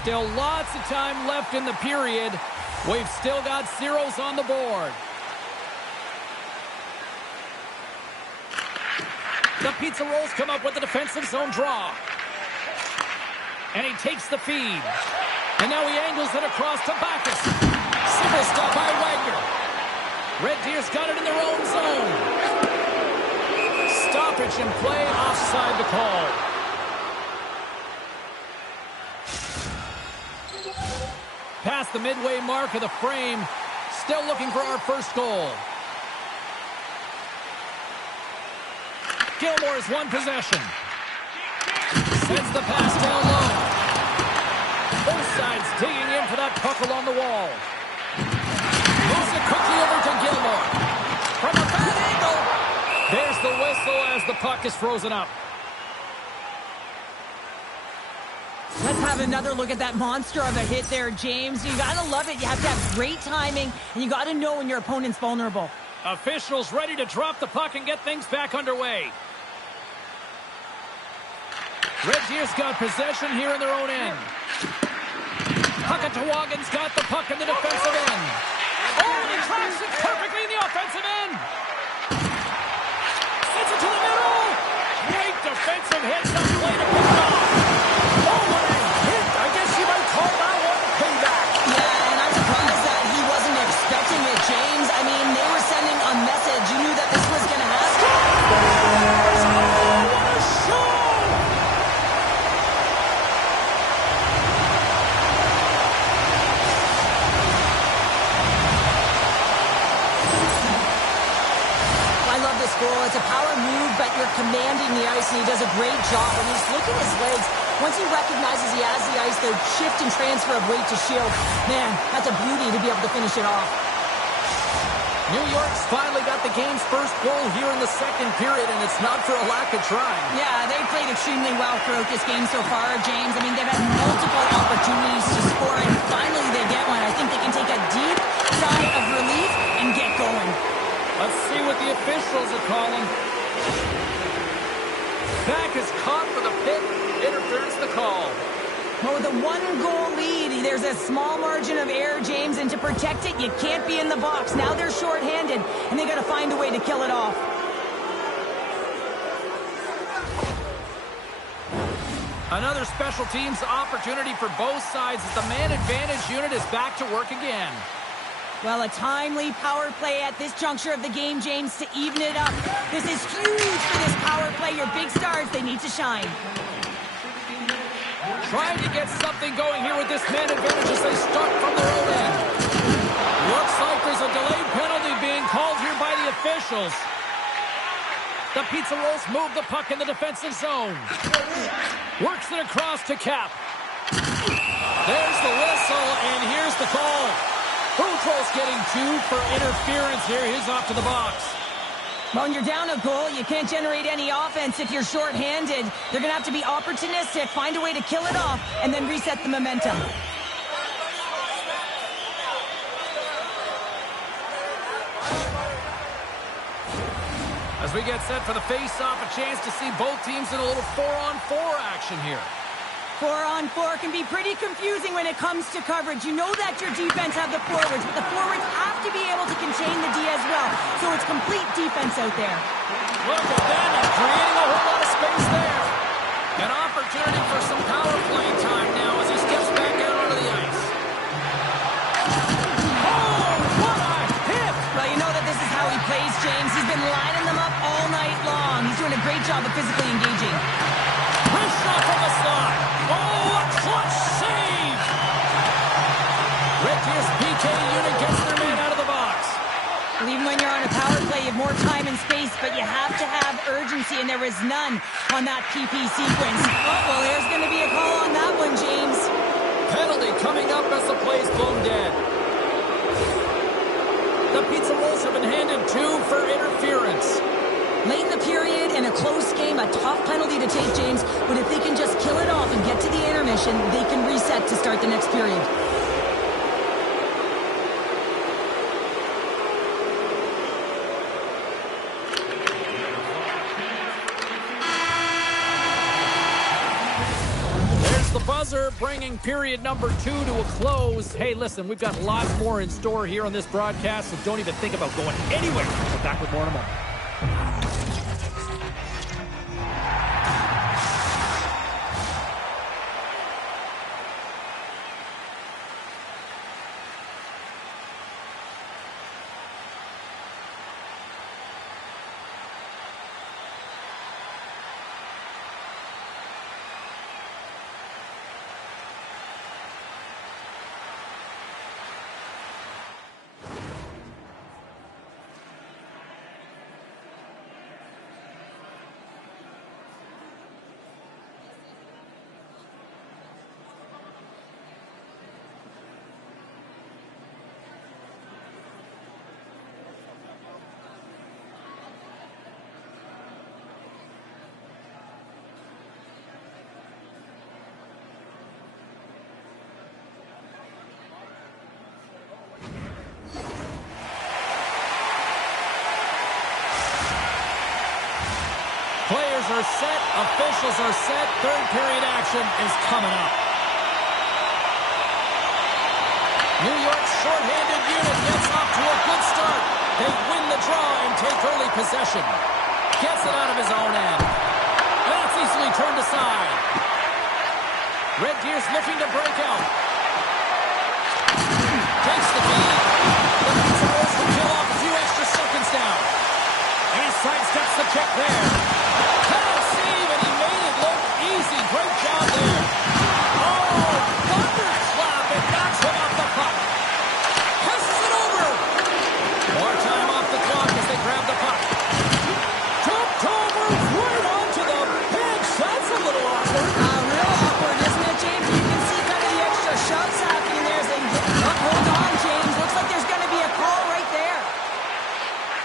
Still lots of time left in the period. We've still got zeros on the board. The Pizza Rolls come up with the defensive zone draw. And he takes the feed. And now he angles it across to Backus. Simple stop by Wagner. Red Deer's got it in their own zone. Stoppage in play, offside the call. Past the midway mark of the frame. Still looking for our first goal. Gilmore's one possession. Sends the pass down low. Both sides digging in for that puck along the wall. Moves it quickly over to Gilmore. From puck is frozen up. Let's have another look at that monster of a hit there, James. You got to love it. You have to have great timing, and you got to know when your opponent's vulnerable. Officials ready to drop the puck and get things back underway. Red Deer's got possession here in their own end. Huckatawagan's got the puck in the defensive end. Oh, and he tracks it perfectly in the offensive end. Sends it to the middle. Great defensive hit. Some play to pick it off. Oh, what a hit. I guess you might call that one payback. Yeah, and I'm surprised that he wasn't expecting it, James. I mean, they were sending a message. You knew that this was going to happen. Oh, what a show! I love this goal. It's a power move, but you're commanding the ice, and he does a great job. And he's looking at his legs. Once he recognizes he has the ice, the shift and transfer of weight to shield. Man, that's a beauty to be able to finish it off. New York's finally got the game's first goal here in the second period, and it's not for a lack of trying. Yeah, they played extremely well throughout this game so far, James. I mean, they've had multiple opportunities to score, and finally they get one. I think they can take a deep sigh of relief and get going. Let's see what the officials are calling. Back is caught for the pick. Interference the call. Well, with a one-goal lead, there's a small margin of error, James, and to protect it, you can't be in the box. Now they're shorthanded, and they got to find a way to kill it off. Another special teams opportunity for both sides as the man advantage unit is back to work again. Well, a timely power play at this juncture of the game, James, to even it up. This is huge for this power play. Your big stars, they need to shine. Trying to get something going here with this man advantage as they start from their own end. Looks like there's a delayed penalty being called here by the officials. The Pizza Rolls move the puck in the defensive zone. Works it across to Cap. There's the whistle, and here's the call. Boudreaux's getting 2 for interference here. He's off to the box. When you're down a goal, you can't generate any offense if you're shorthanded. They're going to have to be opportunistic, find a way to kill it off, and then reset the momentum. As we get set for the face-off, a chance to see both teams in a little 4-on-4 action here. 4-on-4 can be pretty confusing when it comes to coverage. You know that your defense have the forwards, but the forwards have to be able to contain the D as well. So it's complete defense out there. Look at that, he's creating a whole lot of space there. An opportunity for some power play time now as he steps back out onto the ice. Oh, what a hit! Well, you know that this is how he plays, James. He's been lining them up all night long. He's doing a great job of physically engaging. Wrist shot from the slot. Oh, a clutch save! Red Deer's PK unit gets their man out of the box. Well, even when you're on a power play, you have more time and space, but you have to have urgency, and there is none on that PP sequence. Oh, well, there's going to be a call on that one, James. Penalty coming up as the play's blown dead. The Pizza Rolls have been handed 2 for interference. Late in the period, in a close game, a tough penalty to take, James. But if they can just kill it off and get to the intermission, they can reset to start the next period. There's the buzzer, bringing period number 2 to a close. Hey, listen, we've got lots more in store here on this broadcast, so don't even think about going anywhere. We're back with more in a moment. are set. Officials are set. Third period action is coming up. New York's shorthanded unit gets off to a good start. They win the draw and take early possession. Gets it out of his own end. That's easily turned aside. Red Deer's looking to break out. Takes the feed. The Pizza Rolls will kill off a few extra seconds now. And he sidesteps the kick there. Kind of save, and he made it look easy. Great job there. Oh, thunderclap. It knocks him off the puck. Passes it over. More time off the clock as they grab the puck. Jumped over right onto the bench. That's a little awkward. Real awkward, isn't it, James? You can see kind of the extra shoves happening there as they hold on, James. Looks like there's going to be a call right there.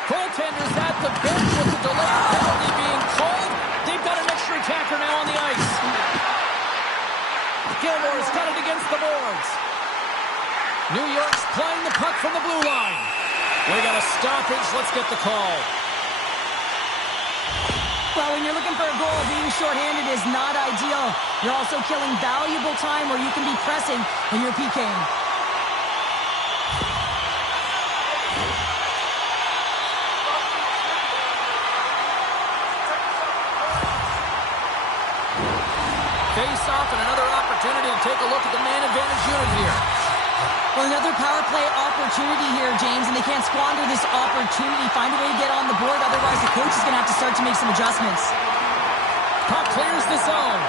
Goaltenders at the bench with the delayed penalty being called. They've got an extra attacker now on the ice. Gilmore's got it against the boards. New York's playing the puck from the blue line. We got a stoppage. Let's get the call. Well, when you're looking for a goal, being shorthanded is not ideal. You're also killing valuable time where you can be pressing when you're PKing. Face off and another opportunity to take a look at the man advantage unit here. Well, another power play opportunity here, James, and they can't squander this opportunity. Find a way to get on the board, otherwise the coach is going to have to start to make some adjustments. Puck clears the zone.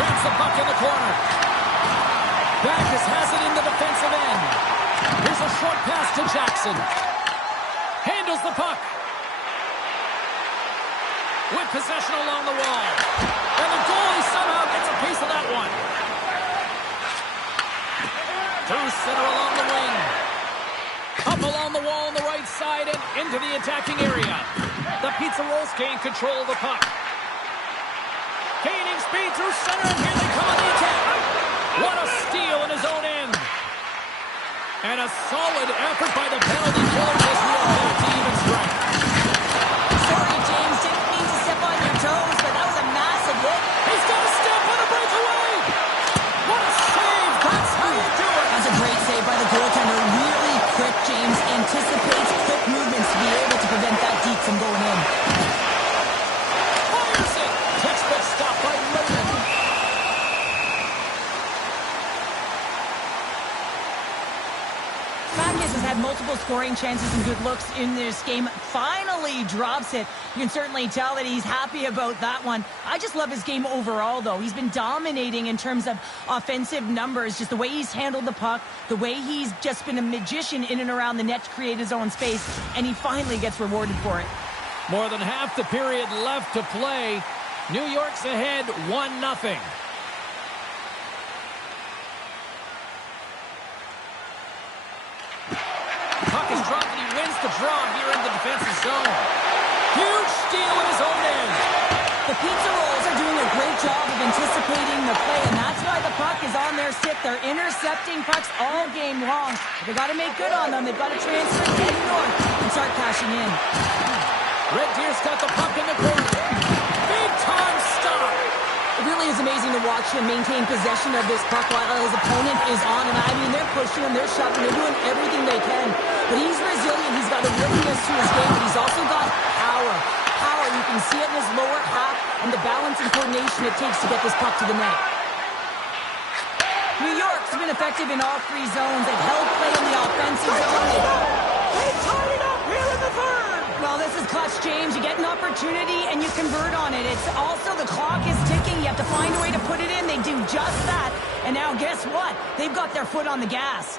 Grabs the puck in the corner. Backus has it in the defensive end. Here's a short pass to Jackson. Handles the puck. With possession along the wall. And the goalie somehow gets a piece of that one. Through center along the wing. Up along the wall on the right side and into the attacking area. The Pizza Rolls gain control of the puck. Gaining speed through center, and here they come on the attack. What a steal in his own end. And a solid effort by the penalty killer as we are back to even strength. Sorry, James, didn't mean to step on your toes, but that was a massive hit. He's got a step on a breakaway. What a save. That's how you do it. That's a great save by the goaltender. Really quick, James. Anticipates quick movements to be able to prevent that deep from going in. Fires it. Textbook stop by Layman. Backus has had multiple scoring chances and good looks in this game. Finally drops it. You can certainly tell that he's happy about that one. I just love his game overall, though. He's been dominating in terms of offensive numbers, just the way he's handled the puck, the way he's just been a magician in and around the net to create his own space, and he finally gets rewarded for it. More than half the period left to play. New York's ahead 1-0. Puck is dropped and he wins the draw here in the defensive zone. Huge steal in his own end. The Pizza Rolls are doing a great job of anticipating the play, and that's why the puck is on their stick. They're intercepting pucks all game long. They've got to make good on them. They've got to transfer it head north and start cashing in. Red Deer's got the puck in the corner. Big time stop. It really is amazing to watch him maintain possession of this puck while his opponent is on. And I mean, they're pushing him, they're shoving, they're doing everything they can. But he's resilient. He's got a willingness to his game, but he's also got power. Power, you can see it in his lower half and the balance and coordination it takes to get this puck to the net. New York's been effective in all three zones. They've held play in the offensive zone. They tied it up here in the third. Well, this is clutch, James. You get an opportunity and you convert on it. It's also the clock is ticking. You have to find a way to put it in. They do just that. And now guess what? They've got their foot on the gas.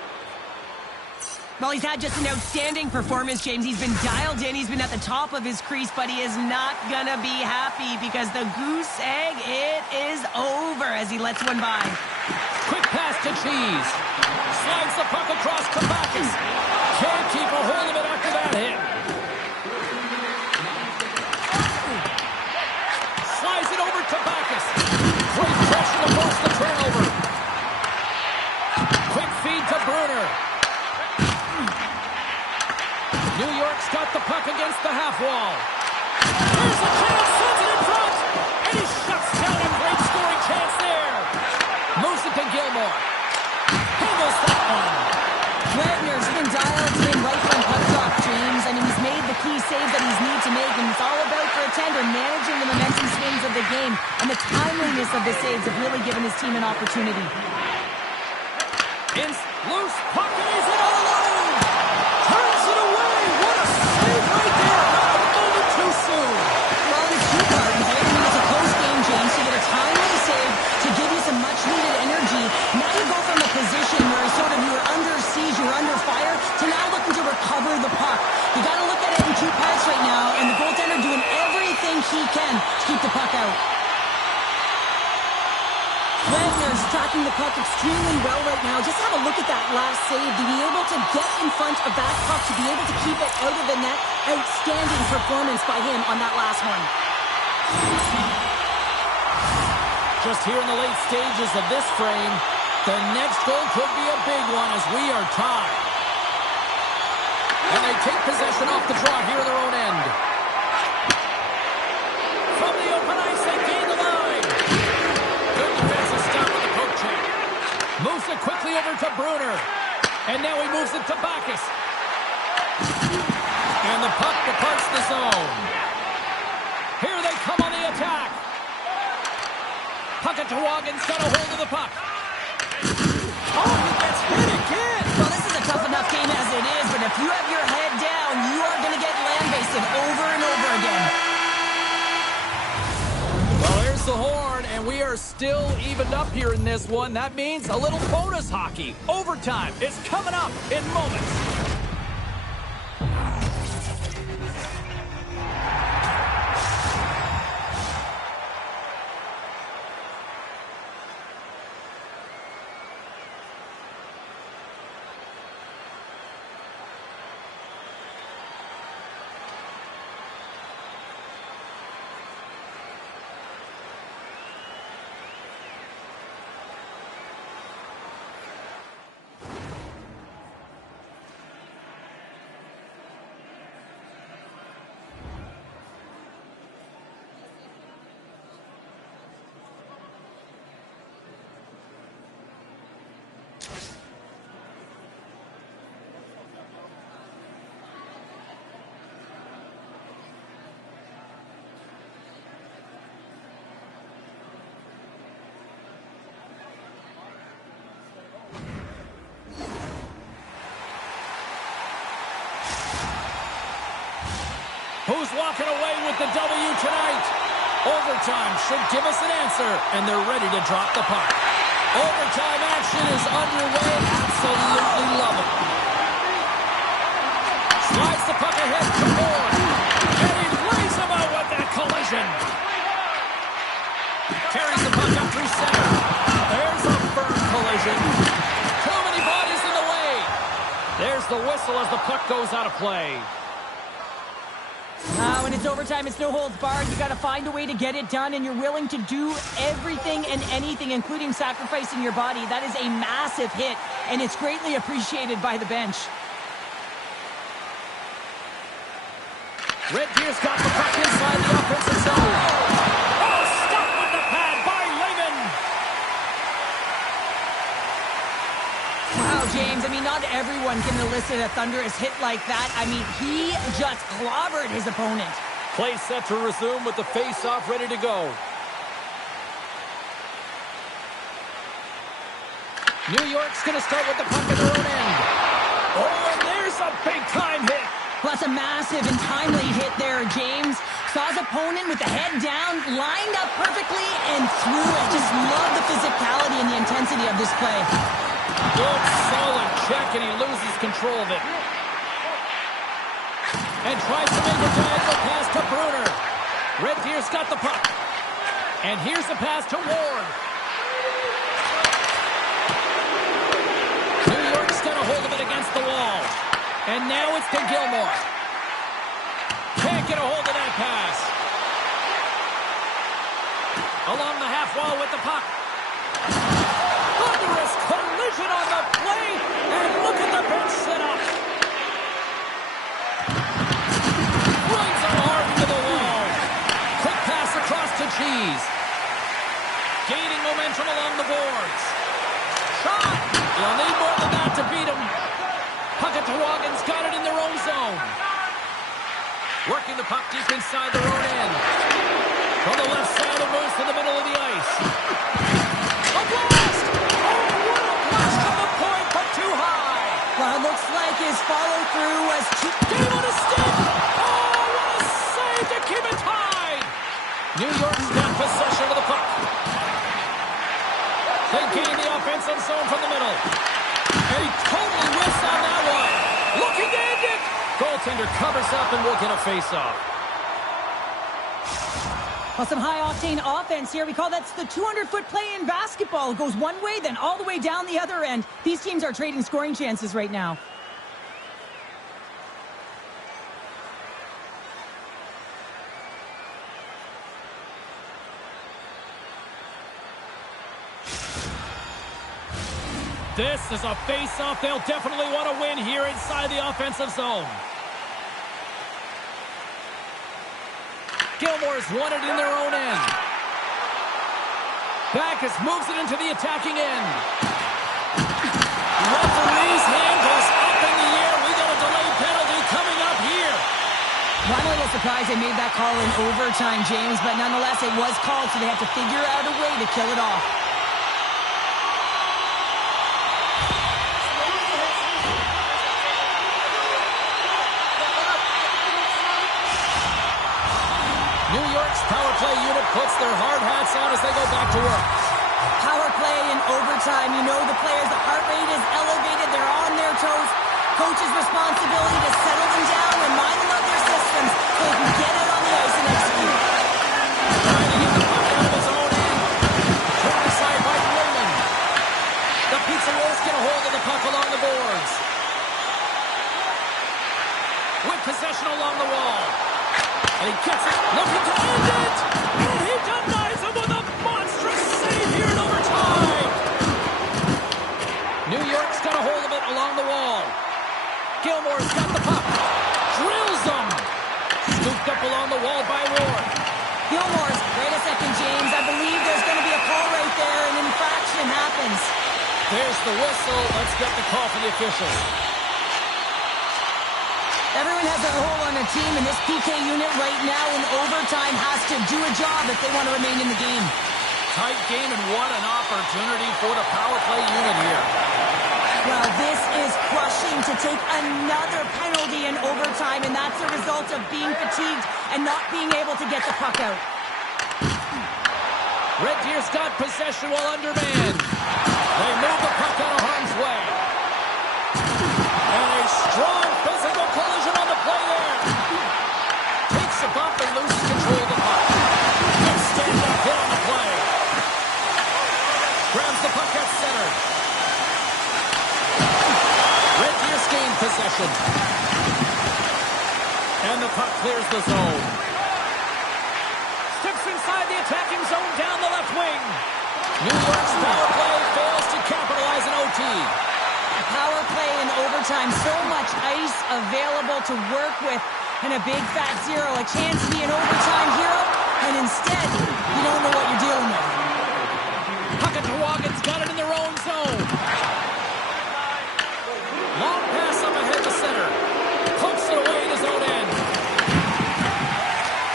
Well, he's had just an outstanding performance, James. He's been dialed in. He's been at the top of his crease, but he is not going to be happy because the goose egg, it is over as he lets one by. Quick pass to Cheese. Slides the puck across to Backus. Can't keep a hold of it after that hit. Slides it over to Backus. Great pressure to force the turnover. Quick feed to Bruner. New York's got the puck against the half wall. Here's a a chance, sends it in front, and he shuts down a great scoring chance there. Moves it to Gilmore. Handles that one. Wagner's been dialed in right from puck drop, James. I mean, he's made the key saves that he's needed to make, and it's all about, for a tender, managing the momentum swings of the game, and the timeliness of the saves have really given his team an opportunity. Loose puck, and he's in all alone. Turns it away. What a save right there. Not a moment too soon. Well, it's two parts, right? I mean, it's a close game, James. You get a timely save to give you some much-needed energy. Now you go from a position where you were under siege, you were under fire, to now looking to recover the puck. You got to look at it in two parts right now, and the goaltender doing everything he can to keep the puck out. Wagner's tracking the puck extremely well right now. Just have a look at that last save. To be able to get in front of that puck, to be able to keep it out of the net. Outstanding performance by him on that last one. Just here in the late stages of this frame, the next goal could be a big one as we are tied. And they take possession off the draw here in their own end. From the open ice, they gain the line. Good defensive stop with the poke check. Moves it quickly over to Bruner. And now he moves it to Bacchus. And the puck departs the zone. Here they come on the attack. Puckatawagan's got a hold of the puck. Oh, he gets hit again. Well, this is a tough enough game as it is, but if you have your head down, you are going to get lambasted over and over again. Well, there's the horn, and we are still evened up here in this one. That means a little bonus hockey. Overtime is coming up in moments. Who's walking away with the W tonight? Overtime should give us an answer, and they're ready to drop the puck. Overtime action is underway. Absolutely love it. Slides the puck ahead to Moore. And he lays him out with that collision. Carries the puck up through center. There's a firm collision. Too many bodies in the way. There's the whistle as the puck goes out of play. When it's overtime, it's no holds barred. You got to find a way to get it done, and you're willing to do everything and anything, including sacrificing your body. That is a massive hit, and it's greatly appreciated by the bench. Red Deer's got the puck inside the offensive zone. Oh, stopped with the pad by Lehman. Wow, James, I mean, not everyone can elicit a thunderous hit like that. I mean, he just clobbered his opponent. Play set to resume with the face-off ready to go. New York's going to start with the puck at their own end. Oh, and there's a big-time hit. Well, that's a massive and timely hit there, James. Saw his opponent with the head down, lined up perfectly, and threw it. Just love the physicality and the intensity of this play. Good, solid check, and he loses control of it. And tries to make a diagonal pass to Bruner. Red Deer's got the puck. And here's the pass to Ward. New York's got a hold of it against the wall. And now it's to Gilmore. Can't get a hold of that pass. Along the half wall with the puck. Thunderous collision on the play. And look at the bench set up. Runs it hard into the wall. boards. Shot! You'll need more than that to beat him. Puckatawagan's got it in their own zone. Working the puck deep inside their own end. From the left side, it moves to the middle of the ice. A blast! Oh, what a blast from the point, but too high. Well, it looks like his follow-through was too... Game on a stick! Oh, what a save to keep it tied! New York's got possession of the puck. They gain the offensive zone from the middle. And he totally whiffs on that one. Looking to end it! Goaltender covers up and will get a face-off. Well, some high-octane offense here. We call that the 200-foot play in basketball. It goes one way, then all the way down the other end. These teams are trading scoring chances right now. This is a face-off they'll definitely want to win here inside the offensive zone. Gilmore's won it in their own end. Backus moves it into the attacking end. Referee's hand goes up in the air. We got a delayed penalty coming up here. Well, I'm a little surprised they made that call in overtime, James, but nonetheless, it was called, so they have to figure out a way to kill it off. New York's power play unit puts their hard hats on as they go back to work. Power play in overtime. You know the players, the heart rate is elevated. They're on their toes. Coach's responsibility to settle them down and mind them of their systems so they can get out on the ice and execute. Trying to get the puck out of his own end. Turned aside by Raymond. The Pizza Rolls get a hold of the puck along the boards. With possession along the wall. And he gets it, looking to end it! And he denies him with a monstrous save here in overtime! New York's got a hold of it along the wall. Gilmore's got the puck. Drills him! Scooped up along the wall by Ward. Gilmore's, wait a second, James. I believe there's going to be a call right there. An infraction happens. There's the whistle. Let's get the call from the officials. Everyone has a role on a team, and this PK unit right now in overtime has to do a job if they want to remain in the game. Tight game, and what an opportunity for the power play unit here. Well, this is crushing to take another penalty in overtime, and that's a result of being fatigued and not being able to get the puck out. Red Deer's got possession while undermanned. They move the puck out of harm's way. And a strong physical collision on the play there. Takes a bump and loses control of the puck. Good stand-up hit on the play. Grabs the puck at center. Red Deer's gained possession. And the puck clears the zone. Steps inside the attacking zone down the left wing. New York's power play fails to capitalize in OT. Power play in overtime, so much ice available to work with, and a big fat zero, a chance to be an overtime hero, and instead, you don't know what you're dealing with. Puckatawagan's got it in their own zone. Long pass up ahead to center. Pumps it away in his own end.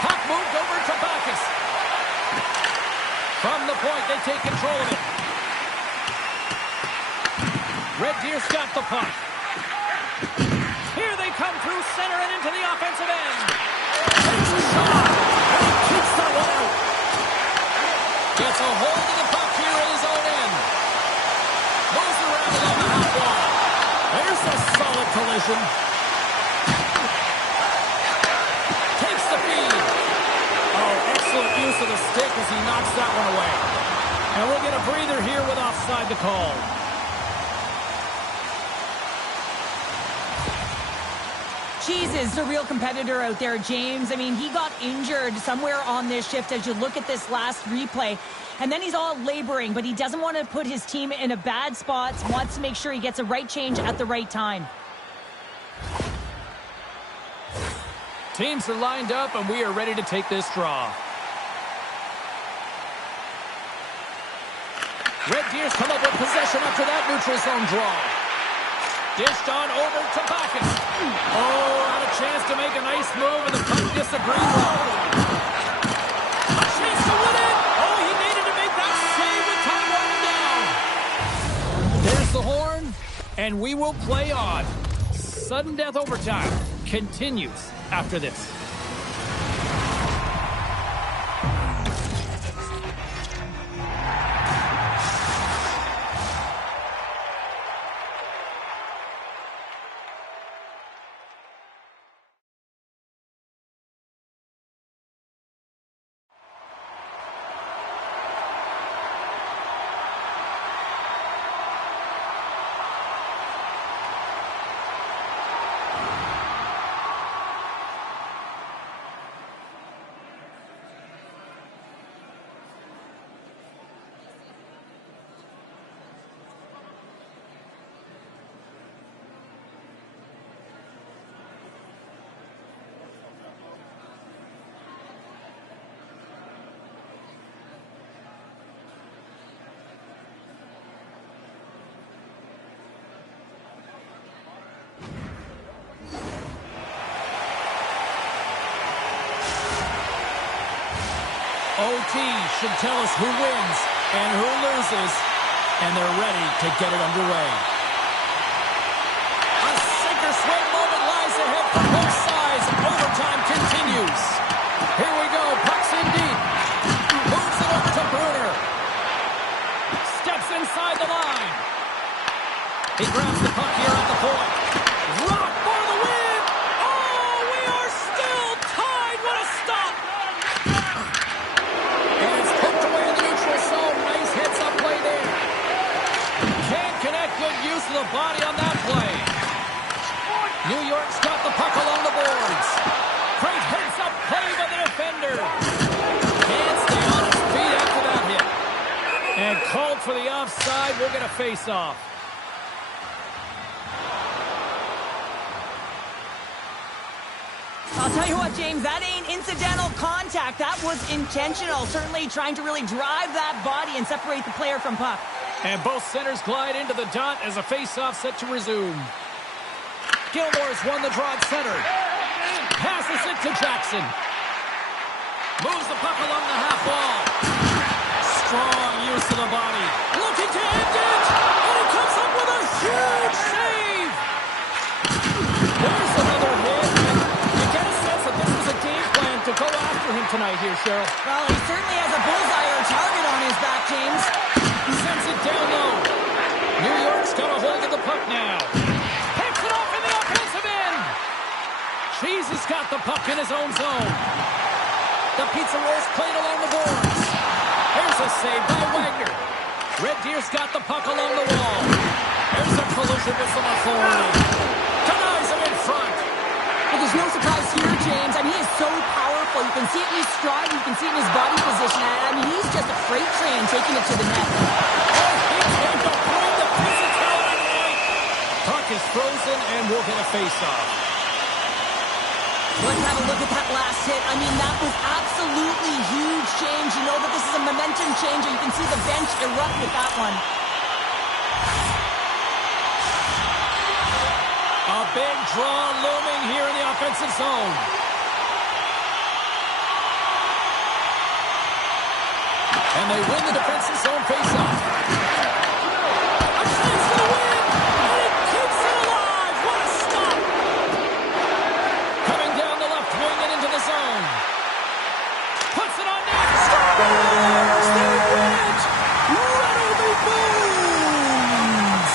Puck moved over to Backus. From the point, they take control of it. Red Deer's got the puck. Here they come through center and into the offensive end. Takes a shot, and he keeps that one out. Gets a hold of the puck here in his own end. Moves around along the half wall. There's a solid collision. Takes the feed. Oh, excellent use of the stick as he knocks that one away. And we'll get a breather here with offside the call. Cheese is a real competitor out there, James. I mean, he got injured somewhere on this shift as you look at this last replay. And then he's all laboring, but he doesn't want to put his team in a bad spot, wants to make sure he gets a right change at the right time. Teams are lined up, and we are ready to take this draw. Red Deers come up with possession after that neutral zone draw. Dished on over to Backus. Oh, had a chance to make a nice move, and the puck disagreed with. A chance to win it. Oh, he needed to make that save with time running down. There's the horn, and we will play on. Sudden death overtime continues after this. OT should tell us who wins and who loses, and they're ready to get it underway. A sink-or-swim moment lies ahead for both sides. Overtime continues. Here we go. Puck's in deep. Moves it over to Bruner. Steps inside the line. He grabs the puck here at the point. Rock for the win. Oh, we are still tied. What a stop. And it's poked away in the neutral zone. Nice heads-up play there. Can't connect. Good use of the body on that play. New York's got the puck along the boards. Great heads-up play by the defender. Can't stay on his feet after that hit. And called for the offside. We'll get a face-off. I'll tell you what, James, that ain't incidental contact. That was intentional. Certainly trying to really drive that body and separate the player from puck. And both centers glide into the dot as a face-off set to resume. Gilmore's won the draw at center. Passes it to Jackson. Moves the puck along the half wall. Strong use of the body. Looking to end it. And he comes up with a huge save. There's another hit. You get a sense that this was a game plan to go after him tonight here, Cheryl. Well, he certainly has a bullseye or a target on his back, James. He sends it down low. New York's got a hold of the puck now. Picks it off in the offensive end. Cheese has got the puck in his own zone. The pizza rolls played along the boards. Here's a save by Wagner. Red Deer's got the puck along the wall. There's a collision with some authority. Denies him in front. Well, there's no surprise here, James. I mean, he is so powerful. You can see it in his stride. You can see it in his body position. I mean, he's just a freight train taking it to the net. Oh, he's going to bring the physicality tonight. Puck is frozen, and we'll get a face-off. Let's have a look at that last hit. I mean, that was absolutely huge, James. You know that this is a momentum changer. You can see the bench erupt with that one. A big draw looming here in the offensive zone. And they win the defensive zone face-off. A chance to win, and it keeps it alive. What a stop. Coming down the left wing and into the zone. Puts it on net. Scores! They win it. Reynolds Boones.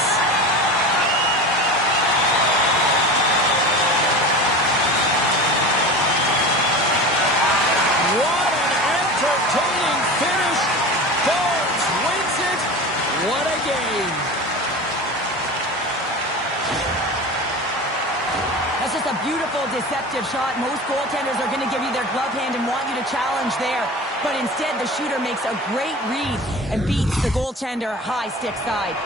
What an entertaining finish. Bones wins it. What a game. That's just a beautiful, deceptive shot. Most goaltenders are going to give you their glove hand and want you to challenge there. But instead, the shooter makes a great read and beats the goaltender high stick side.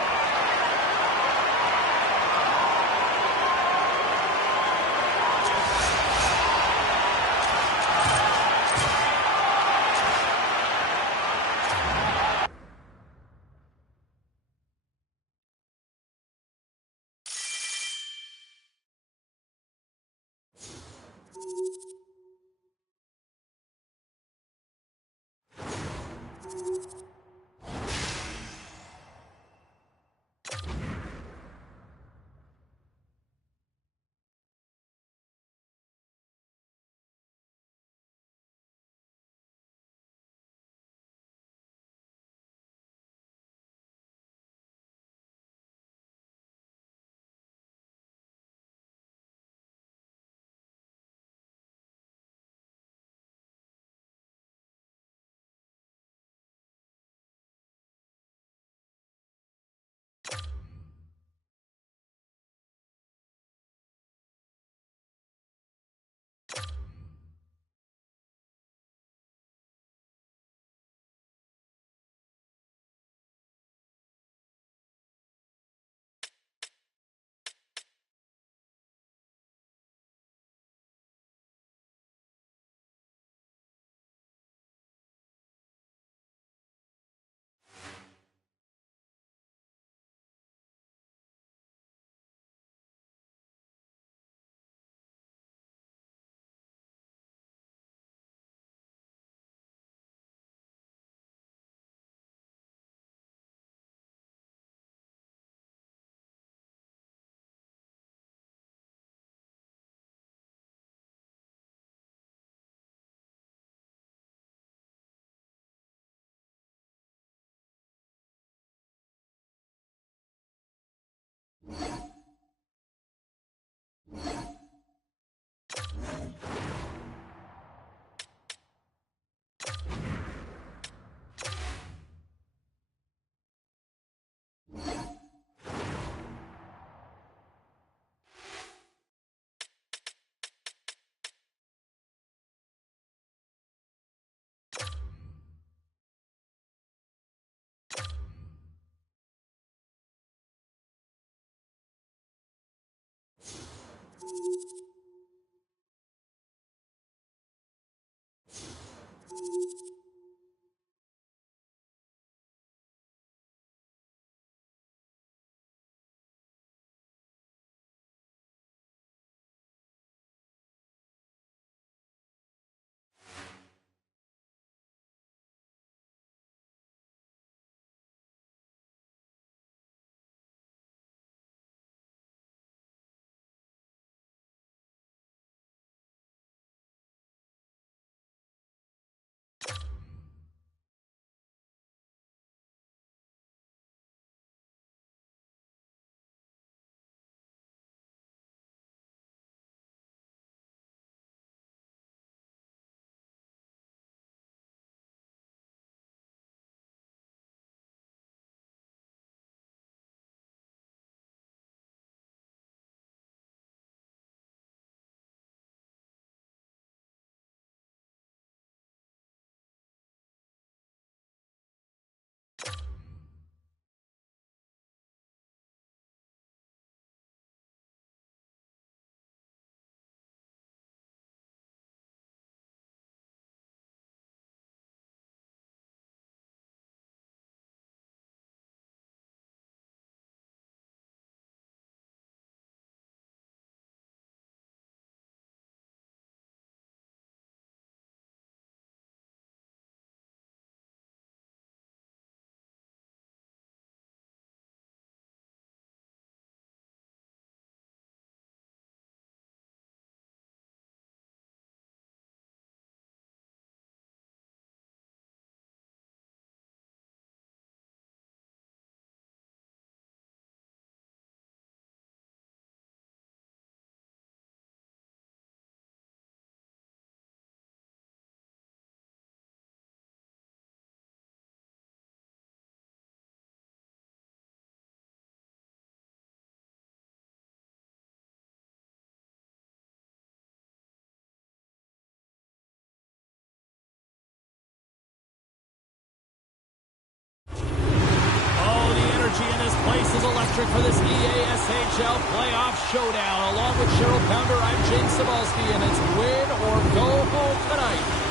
This is electric for this EASHL playoff showdown. Along with Cheryl Pounder, I'm James Cebulski, and it's win or go home tonight.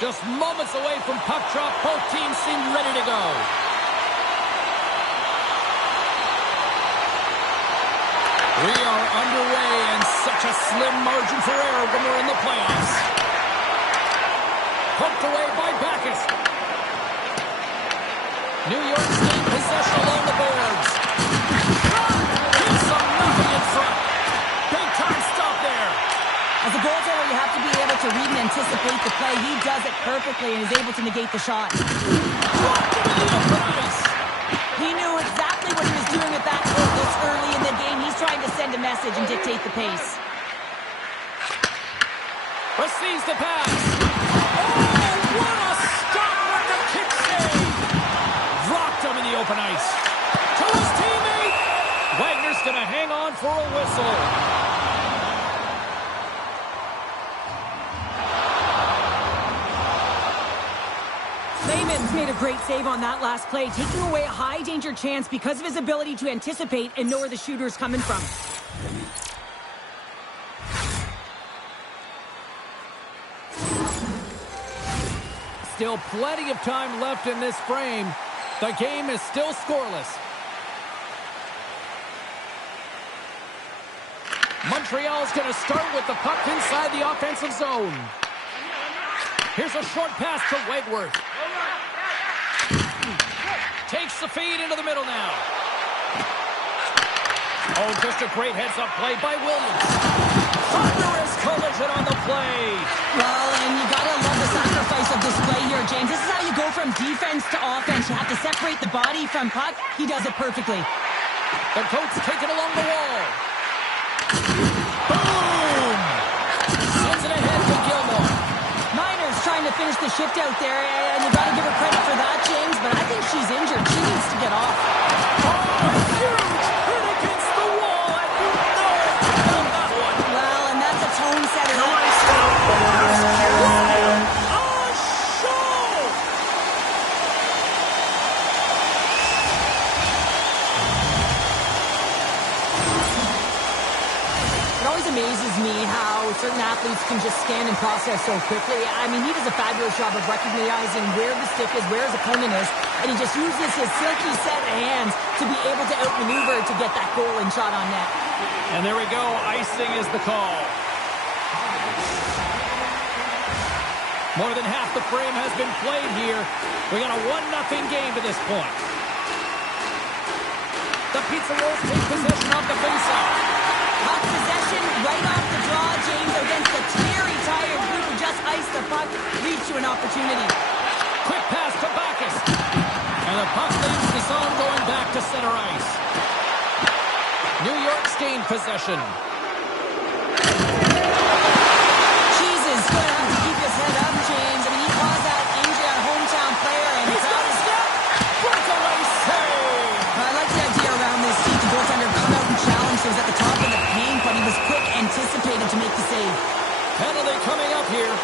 Just moments away from puck drop. Both teams seem ready to go. We are underway, and such a slim margin for error when we're in the playoffs. Poked away by Backus. New York State possession along the boards. Gives them nothing in front. Big time stop there. As a goaltender, you have to be able to read and anticipate the play. He does it perfectly and is able to negate the shot. Dropped him in the open ice. He knew exactly what he was doing with that goal this early in the game. He's trying to send a message and dictate the pace. Receives the pass. Oh, what a stop with the kick save. Dropped him in the open ice. To his teammate. Wagner's going to hang on for a whistle. Lehman's made a great save on that last play, taking away a high-danger chance because of his ability to anticipate and know where the shooter's coming from. Still plenty of time left in this frame. The game is still scoreless. Montreal's going to start with the puck inside the offensive zone. Here's a short pass to Wentworth. Takes the feed into the middle now. Oh, just a great heads-up play by Williams. Thunderous collision on the play. Well, and you gotta love the sacrifice of this play here, James. This is how you go from defense to offense. You have to separate the body from puck. He does it perfectly. The coach taken along the wall. Boom! Sends it ahead to Gilmore. Miner's trying to finish the shift out there, and you gotta give her credit for that, James, but I think she's injured. She needs to get off. Oh, huge hit against the wall, and you know it on that one. Well, and that's a tone setter. It always amazes me how certain athletes can just scan and process so quickly. I mean, he does a fabulous job of recognizing where the stick is, where his opponent is, and he just uses his silky set hands to be able to outmaneuver to get that goal and shot on net. And there we go. Icing is the call. More than half the frame has been played here. We got a 1-0 game to this point. The Pizza Rolls take possession of the faceoff. Puck possession right off the draw, James, against the teary-tired group who just iced the puck, leads to an opportunity. Quick pass to Backus. And the puck leaves the zone going back to center ice. New York's gained possession. Jesus, gonna have to keep his head up, James. I mean, he caused that injury on a hometown player, and He's got a step. Breakaway save. I like the idea around this. See the goaltender come out and challenge. He was at the top of the paint, but he was quick, anticipated to make the save. Penalty coming up here.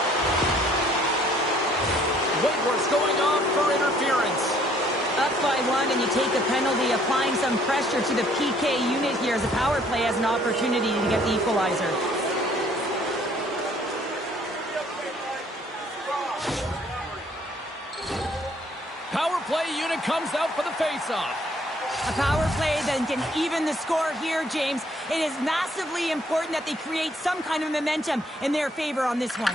Wentworth's going off for interference. Up by 1, and you take a penalty, applying some pressure to the PK unit here as the power play has an opportunity to get the equalizer. Power play unit comes out for the faceoff. A power play then can even the score here, James. It is massively important that they create some kind of momentum in their favor on this one.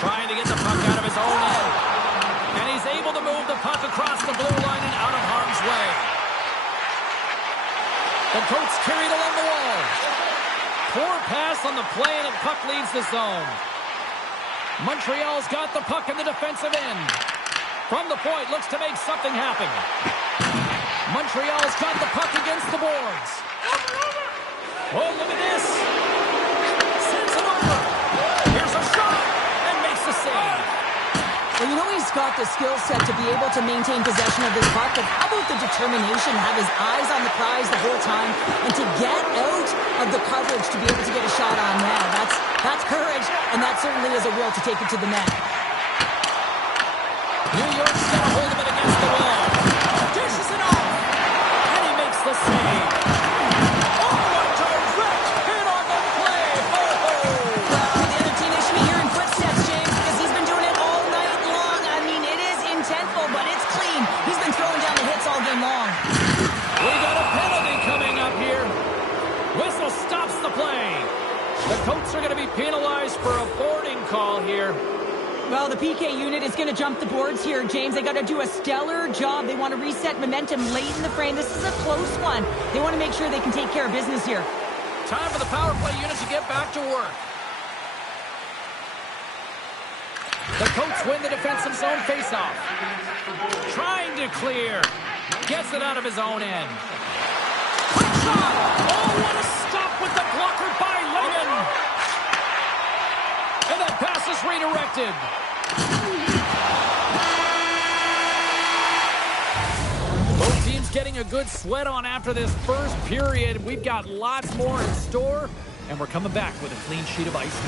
Trying to get the puck out of his own end. And he's able to move the puck across the blue line and out of harm's way. The coach carried along the wall. Poor pass on the play, and the puck leaves the zone. Montreal's got the puck in the defensive end. From the point, looks to make something happen. Montreal's got the puck against the boards. Oh, look at this. Sends it over. Here's a shot, and makes the save. Well, you know he's got the skill set to be able to maintain possession of this puck, but how about the determination, have his eyes on the prize the whole time, and to get out of the coverage to be able to get a shot on net. That's courage, and that certainly is a will to take it to the net. New York's got a hold of it against the wall. Dishes it off, and he makes the save. Oh, a direct hit on the play. Oh, Well, the other team, they should be hearing footsteps, James. Coats are going to be penalized for a boarding call here. Well, the PK unit is going to jump the boards here, James. They got to do a stellar job. They want to reset momentum late in the frame. This is a close one. They want to make sure they can take care of business here. Time for the power play unit to get back to work. The Coats win the defensive zone faceoff. Trying to clear. Gets it out of his own end. Quick shot! Oh, what a stop with the blocker by Langen! And that pass is redirected. Both teams getting a good sweat on after this first period. We've got lots more in store, and we're coming back with a clean sheet of ice.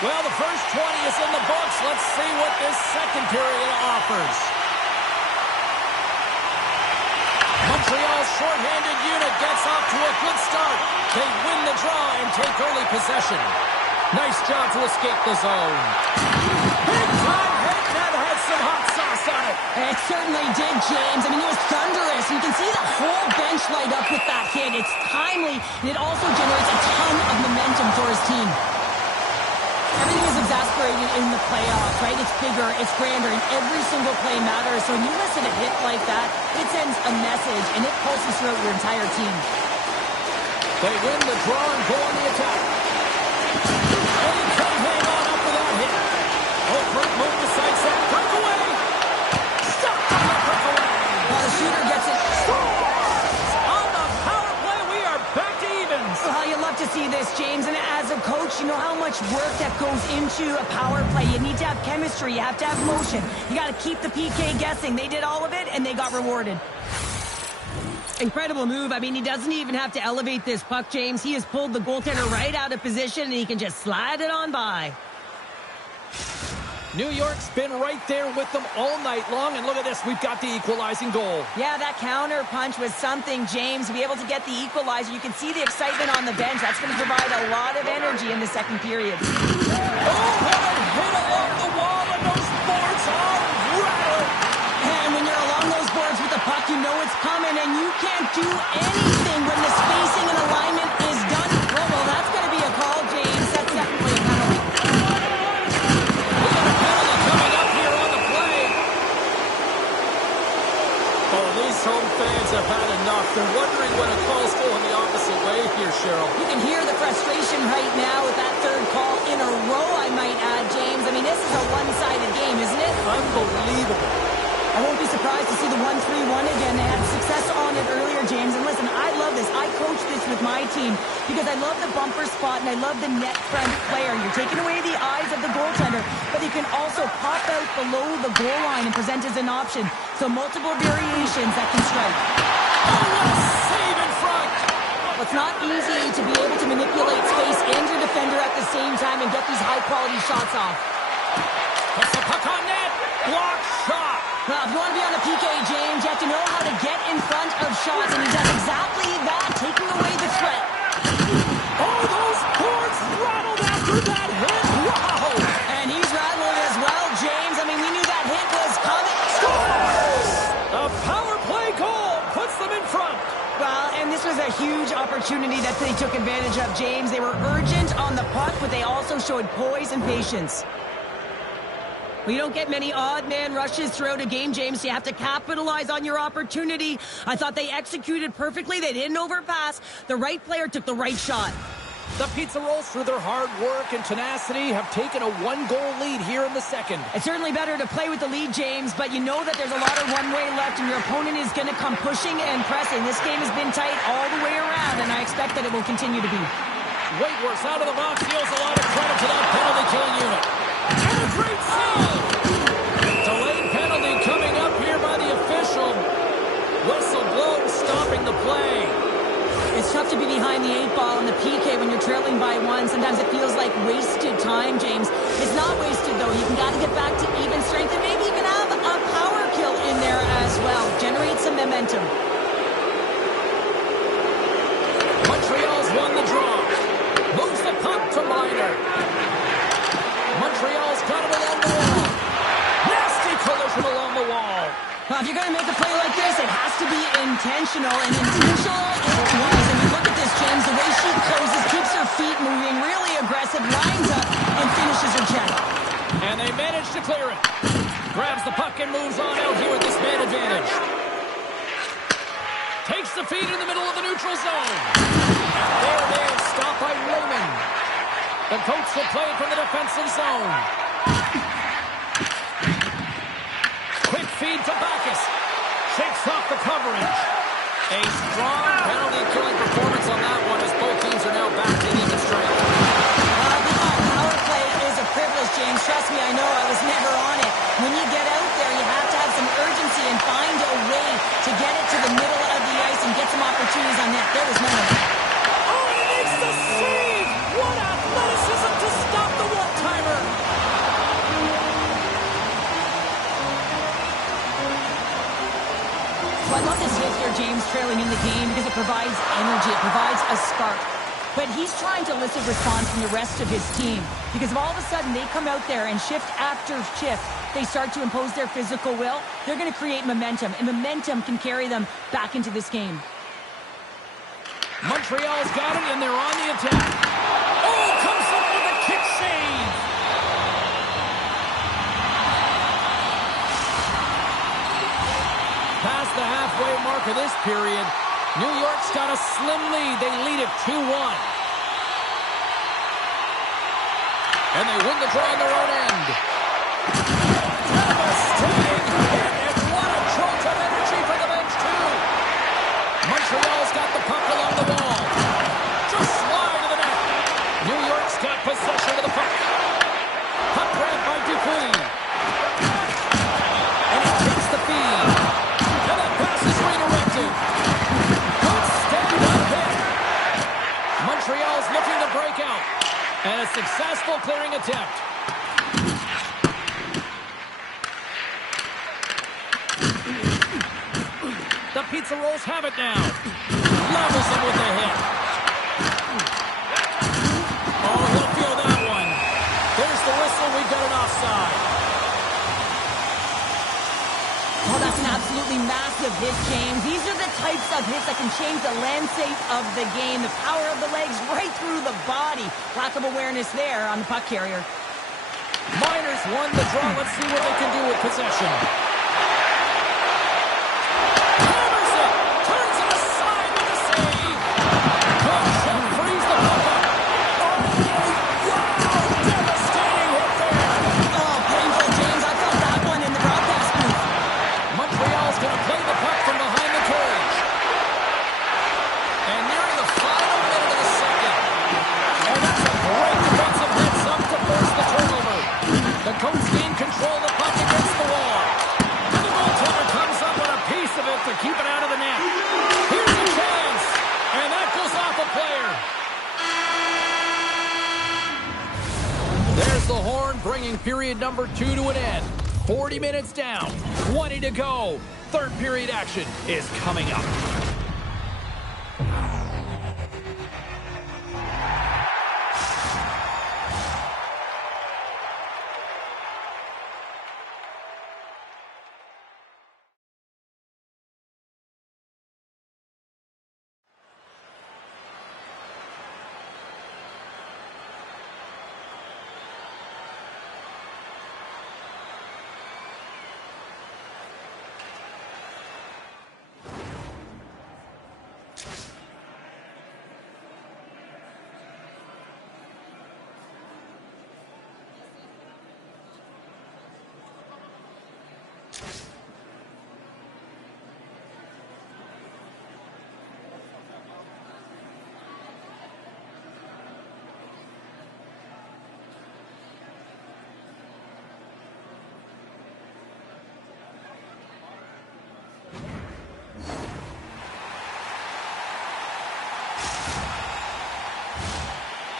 Well, the first 20 is in the books. Let's see what this second period offers. Montreal's shorthanded unit gets off to a good start. They win the draw and take early possession. Nice job to escape the zone. Big time hit that had some hot sauce on it. It certainly did, James. I mean, it was thunderous. You can see the whole bench light up with that hit. It's timely, and it also generates a ton of momentum for his team. Everything is exasperated in the playoffs, right? It's bigger, it's grander, and every single play matters. So when you listen to a hit like that, it sends a message, and it pulses throughout your entire team. They win the draw and go on the attack. And he can hang on up with that hit. Oh, great move to sidestep. Breakaway! Stop on the breakaway! Well, the shooter gets it. Scores! On the power play, we are back to evens. Well, you love to see this, James, and as a coach, you know how much work that goes into a power play. You need to have chemistry, you have to have motion. You got to keep the PK guessing. They did all of it, and they got rewarded. Incredible move. I mean, he doesn't even have to elevate this puck, James. He has pulled the goaltender right out of position, and he can just slide it on by. New York's been right there with them all night long, and look at this, we've got the equalizing goal. Yeah, that counter punch was something, James. To be able to get the equalizer, you can see the excitement on the bench. That's going to provide a lot of energy in the second period. Oh, what a hit along the wall, and those boards are rattled. And when you're along those boards with the puck, you know it's coming, and you can't do anything when the spacing and alignment is done. Well, that's going to be a call, James. That's definitely a penalty. These home fans have had enough. They're wondering when a call's going the opposite way here, Cheryl. You can hear the frustration right now with that third call in a row, I might add, James. I mean, this is a one-sided game, isn't it? Unbelievable. I won't be surprised to see the 1-3-1 again. They had success on it earlier, James. And listen, I love this. I coach this with my team because I love the bumper spot and I love the net front player. You're taking away the eyes of the goaltender, but you can also pop out below the goal line and present as an option. So multiple variations that can strike. Oh, what a save in front! Well, it's not easy to be able to manipulate space and your defender at the same time and get these high-quality shots off. Puts the puck on net. Block shot. Well, if you want to be on the PK, James, you have to know how to get in front of shots, and he does exactly that, taking away the threat. Oh, those boards rattled after that hit. Wow! And he's rattled as well, James. I mean, we knew that hit was coming. Scores! A power play goal puts them in front. Well, and this was a huge opportunity that they took advantage of, James. They were urgent on the puck, but they also showed poise and patience. Well, you don't get many odd man rushes throughout a game, James. So you have to capitalize on your opportunity. I thought they executed perfectly. They didn't overpass. The right player took the right shot. The Pizza Rolls, through their hard work and tenacity, have taken a one-goal lead here in the second. It's certainly better to play with the lead, James, but you know that there's a lot of runway left, and your opponent is going to come pushing and pressing. This game has been tight all the way around, and I expect that it will continue to be. Waitworth out of the box deals a lot of credit to that penalty-killing unit. And a great save! Delayed penalty coming up here by the official. Whistle blows, stopping the play. It's tough to be behind the 8-ball in the PK when you're trailing by 1. Sometimes it feels like wasted time, James. It's not wasted, though. You can got to get back to even strength and maybe even have a power kill in there as well. Generate some momentum. Montreal's won the draw. Moves the puck to Minor. Montreal's got it along the wall. Nasty collision along the wall. Well, if you're going to make a play like this, it has to be intentional, and intentional it was. And you look at this, James, the way she closes, keeps her feet moving, really aggressive, lines up, and finishes her check. And they manage to clear it. Grabs the puck and moves on out here with this man advantage. Takes the feed in the middle of the neutral zone. There it is, stopped by Raymond. The coach will play it from the defensive zone. Quick feed to Backus. Shakes off the coverage. A strong penalty-killing performance on that one as both teams are now back to even strength. Power play is a privilege, James. Trust me, I know. I was never on it. When you get out there, you have to have some urgency and find a way to get it to the middle of the ice and get some opportunities on net. There was none of that. Oh, and it makes the save! What athleticism to stop the one-timer! So I love this hit here, James, trailing in the game because it provides energy. It provides a spark. But he's trying to elicit response from the rest of his team because if all of a sudden they come out there and shift after shift, they start to impose their physical will, they're going to create momentum, and momentum can carry them back into this game. Montreal's got it, and they're on the attack. Oh, comes up with a kick save! Past the halfway mark of this period, New York's got a slim lead. They lead it 2-1. And they win the draw on their own end. Devastating hit, and what a jolt of energy for the bench, too. Montreal's got the puck along the wall. Just slide to the net. New York's got possession of the puck. Puck grabbed by Dupuis. And he takes the feed. And that pass is redirected. Good stand-up hit. Montreal's looking to break out. And a successful clearing attempt. The Pizza Rolls have it now. Levels him with the hit. Oh, he'll feel that one. There's the whistle. We've got an offside. Oh, that's an absolutely massive hit, James. These are the types of hits that can change the landscape of the game. The power of the legs right through the body. Lack of awareness there on the puck carrier. Miners won the draw. Let's see what they can do with possession. Hammers it. Turns it aside with a save. Good shot. Frees the puck up. Oh, wow. Devastating hit there. Oh, painful, James. I felt that one in the broadcast booth. Montreal's going to play the puck from behind the cage. And nearing the final minute of the second. And that's a great defensive hit up to force the turnover. The coach gained control of the puck against the wall. And the goaltender comes up with a piece of it to keep it out of the net. Here's a chance. And that goes off a player. There's the horn, bringing period number 2 to an end. 40 minutes down, 20 to go. Third period action is coming up.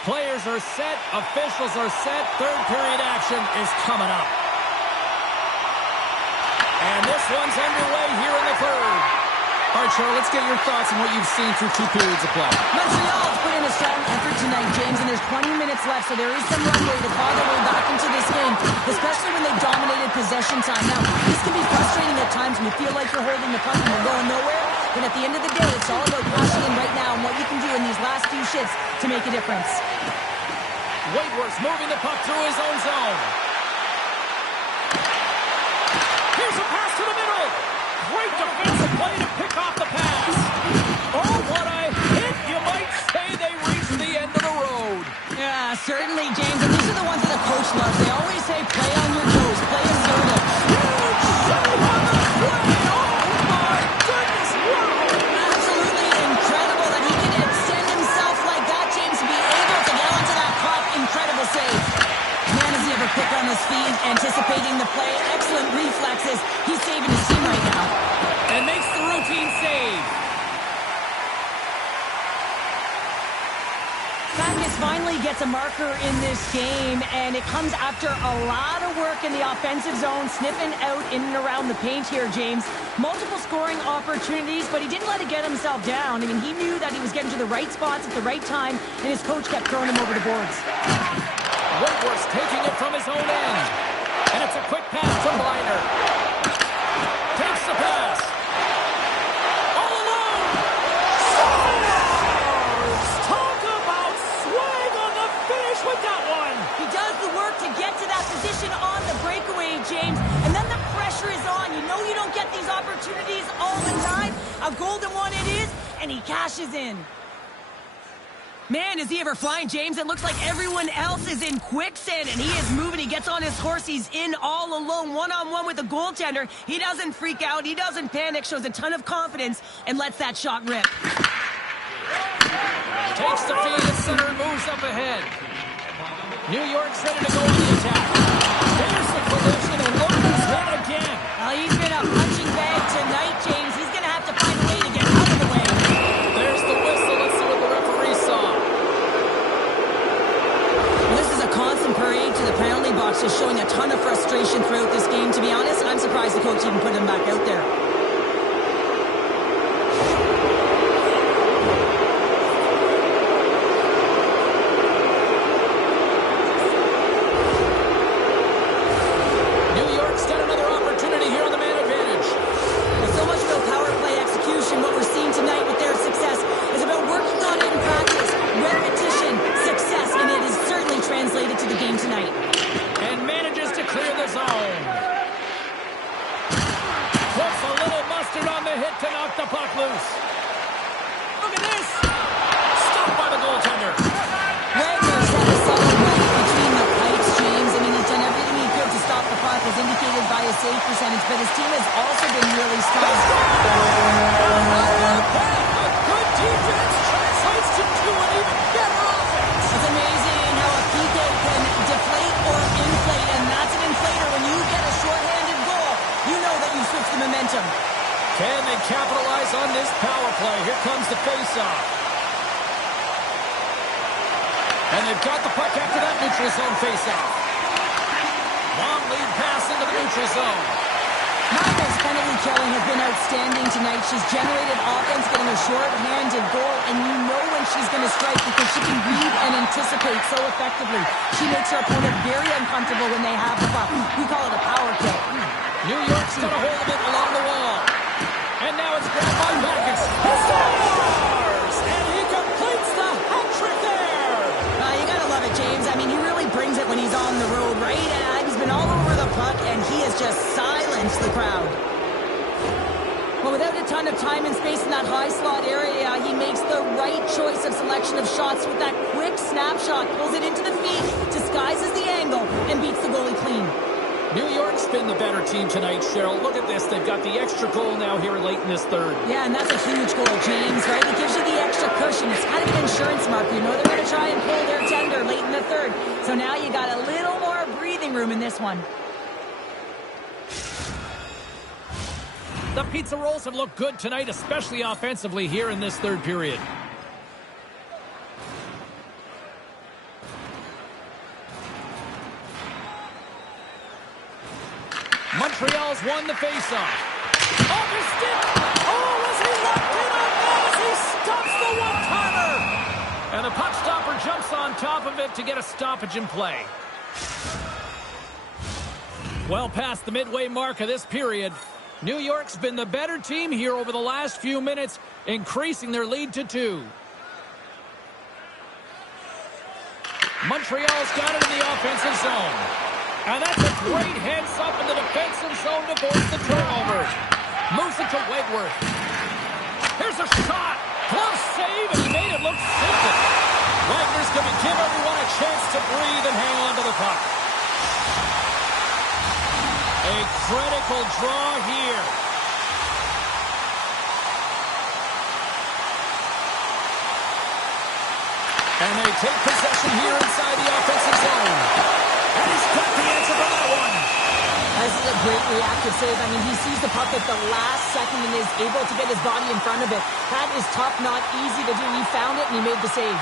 Players are set. Officials are set. Third period action is coming up. And this one's underway here in the third. All right, Cheryl, let's get your thoughts on what you've seen through 2 periods of play. Montreal has put in a strong effort tonight, James, and there's 20 minutes left, so there is some runway to claw their way back into this game, especially when they've dominated possession time. Now, this can be frustrating at times when you feel like you're holding the puck and you're going nowhere, but at the end of the day, it's all about cashing in right now and what you can do in these last few shifts to make a difference. Whiteworth's moving the puck through his own zone. Here's a pass to the middle. Great defensive play to pick off the pass. Oh, what a hit. You might say they reached the end of the road. Yeah, certainly, James. And these are the ones that the coach loves. They always say, play on your toes, play assertive. Huge save on the play. Oh, my goodness. Wow. Absolutely incredible that he can extend himself like that, James, to be able to get onto that puck. Incredible save. Man, is he ever quick on his feet, anticipating the play. Excellent reflexes. He's saving his team right now. And makes the routine save. Backus finally gets a marker in this game, and it comes after a lot of work in the offensive zone, sniffing out in and around the paint here, James. Multiple scoring opportunities, but he didn't let it get himself down. I mean, he knew that he was getting to the right spots at the right time, and his coach kept throwing him over the boards. Whiteworth's taking it from his own end. And it's a quick pass to Blinder. Takes the pass. All alone. Scores! Talk about swag on the finish with that one. He does the work to get to that position on the breakaway, James. And then the pressure is on. You know you don't get these opportunities all the time. A golden one it is, and he cashes in. Man, is he ever flying, James? It looks like everyone else is in quicksand, and he is moving. He gets on his horse. He's in all alone, one-on-one with the goaltender. He doesn't freak out. He doesn't panic, shows a ton of confidence, and lets that shot rip. Takes the feed at center and moves up ahead. New York's ready to go on the attack. There's the collision, and look who's hit again. Well, he's been a punching bag tonight, James. He's going to have to find a way to get out of the way. There's the whistle. Let's see what the referee saw. This is a constant parade to the penalty box, just showing a ton of frustration throughout this game. To be honest, I'm surprised the coach even put him back out there. New York's got another opportunity here on the man advantage. With so much about power play execution, what we're seeing tonight with their success is about working on it in practice, repetition, success, and it is certainly translated to the game tonight. And manages to clear the zone. Puts a little mustard on the hit to knock the puck loose. Look at this. Stopped by the goaltender. Wagner's had a solid run between the pipes, James. I mean, he's done everything he could to stop the puck, as indicated by his save percentage, but his team has also been really strong. A good defense translates to an even better offense. It's amazing how a PK can deflate or inflate, and that's an inflator. When you get a shorthanded goal, you know that you switch the momentum. Can they capitalize on this power play? Here comes the faceoff. And they've got the puck after that neutral zone faceoff. Long lead pass into the neutral zone. Myra's penalty killing has been outstanding tonight. She's generated offense, getting a short-handed goal, and you know when she's going to strike because she can read and anticipate so effectively. She makes her opponent very uncomfortable when they have the puck. We call it a power kill. New York's got a hold of it along the wall. And now it's grabbed by Backus. He scores! And he completes the hat trick there! You gotta love it, James. I mean, he really brings it when he's on the road, right? He's been all over the puck, and he has just silenced the crowd. Well, without a ton of time and space in that high slot area, he makes the right choice of selection of shots with that quick snapshot, pulls it into the feet, disguises the angle, and beats the goalie clean. New York's been the better team tonight, Cheryl. Look at this. They've got the extra goal now here late in this third. Yeah, and that's a huge goal, James, right? It gives you the extra cushion. It's kind of an insurance marker. You know they're going to try and pull their tender late in the third. So now you got a little more breathing room in this one. The Pizza Rolls have looked good tonight, especially offensively here in this third period. won the faceoff. Off his stick. Oh, was he locked in on that as he stops the one-timer? And the puck stopper jumps on top of it to get a stoppage in play. Well past the midway mark of this period, New York's been the better team here over the last few minutes, increasing their lead to 2. Montreal's got it in the offensive zone. And that's a great heads-up in the defensive zone to force the turnover. Moves it to Whitworth. Here's a shot. Close save, and he made it look simple. Wagner's going to give everyone a chance to breathe and hang on to the puck. A critical draw here. And they take possession here inside the offensive zone. And he's got the answer for that one. This is a great reactive save. I mean, he sees the puck at the last second and is able to get his body in front of it. That is tough, not easy to do. He found it and he made the save.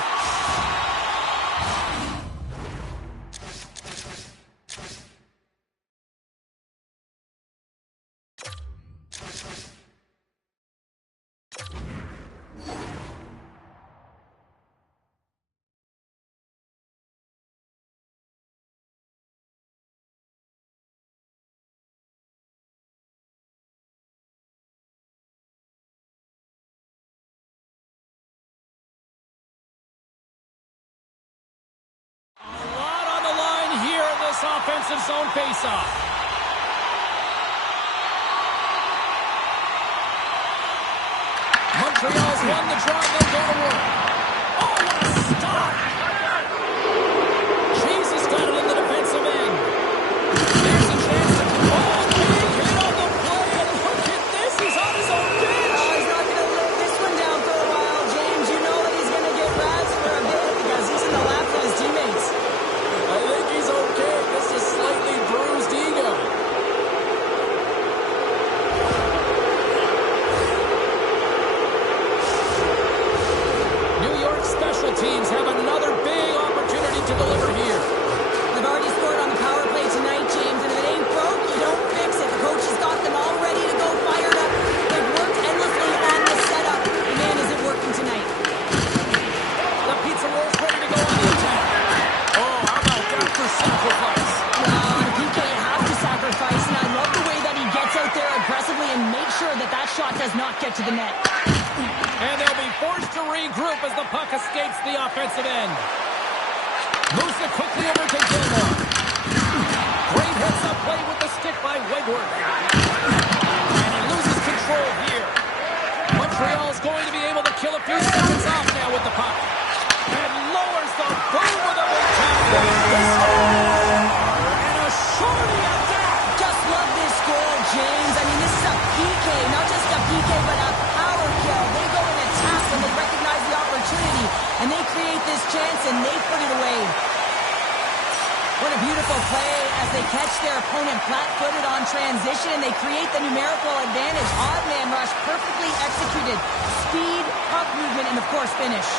Offensive zone faceoff. Montreal's won the draw. They'll go to work. Oh, what a stop! Chase has got it in the defensive end. There's a chance to... Oh, big hit on the play. And look at this. He's on his own bench. Oh, he's not going to live this one down for a while, James. You know that he's going to get razzed for a bit because he's in the laps of his teammates. I think he's okay. This is slightly bruised ego. New York special teams have another big opportunity to deliver here. They've already scored on the power play tonight, James, and if it ain't broke, you don't fix it. The coach has got them all ready to go fired up. They've worked endlessly on this setup. The man isn't working tonight. The pizza roll's ready to go on the attack. Oh, how about that for sacrifice? On a PK, you have to sacrifice, and I love the way that he gets out there aggressively and makes sure that that shot does not get to the net. And they'll be forced to regroup as the puck escapes the offensive end. Moves it quickly over to Gilmore. Great heads-up play with the stick by Whitworth. And he loses control here. Montreal's going to be able to kill a few seconds off now with the puck. And lowers the boom with a big tackle. And a shorty at that. Just love this goal, James. I mean, this is a PK, not just a PK, but a power kill. They go and attack when they recognize the opportunity, and they create this chance, and they put it away. What a beautiful play as they catch their opponent flat-footed on transition, and they create the numerical advantage. Odd man rush, perfectly executed. Speed, puck movement, and, of course, finish.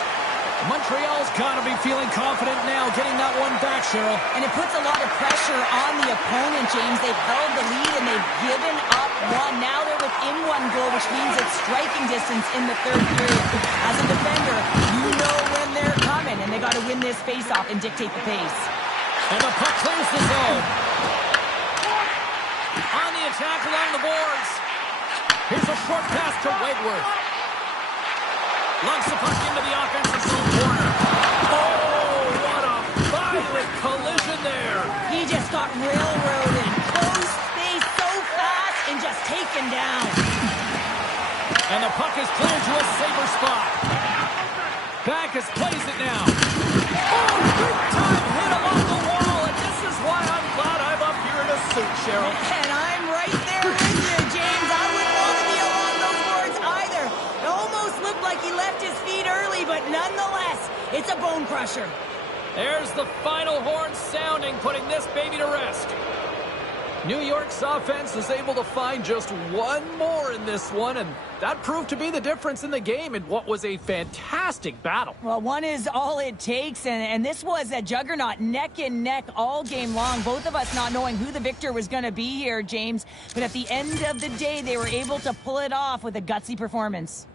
Montreal's got to be feeling confident now, getting that one back, Cheryl. And it puts a lot of pressure on the opponent, James. They've held the lead, and they've given up one. Now they're within one goal, which means it's striking distance in the third period. As a defender, you know when they're coming, and they got to win this face-off and dictate the pace. And the puck clears the zone. On the attack along the boards. Here's a short pass to Whitworth. Lugs the puck into the offensive zone corner. Oh, what a violent collision there. He just got railroaded. Close space so fast and just taken down. And the puck is cleared to a safer spot. Backus plays it now. Oh, big time hit along the wall. And this is why I'm glad I'm up here in a suit, Cheryl. And I'm right there with you, James. I wouldn't want to be along those boards either. It almost looked like he left his feet early, but nonetheless, it's a bone crusher. There's the final horn sounding, putting this baby to rest. New York's offense is able to find just one more in this one, and that proved to be the difference in the game in what was a fantastic battle. Well, one is all it takes, and this was a juggernaut neck and neck all game long. Both of us not knowing who the victor was going to be here, James. But at the end of the day, they were able to pull it off with a gutsy performance.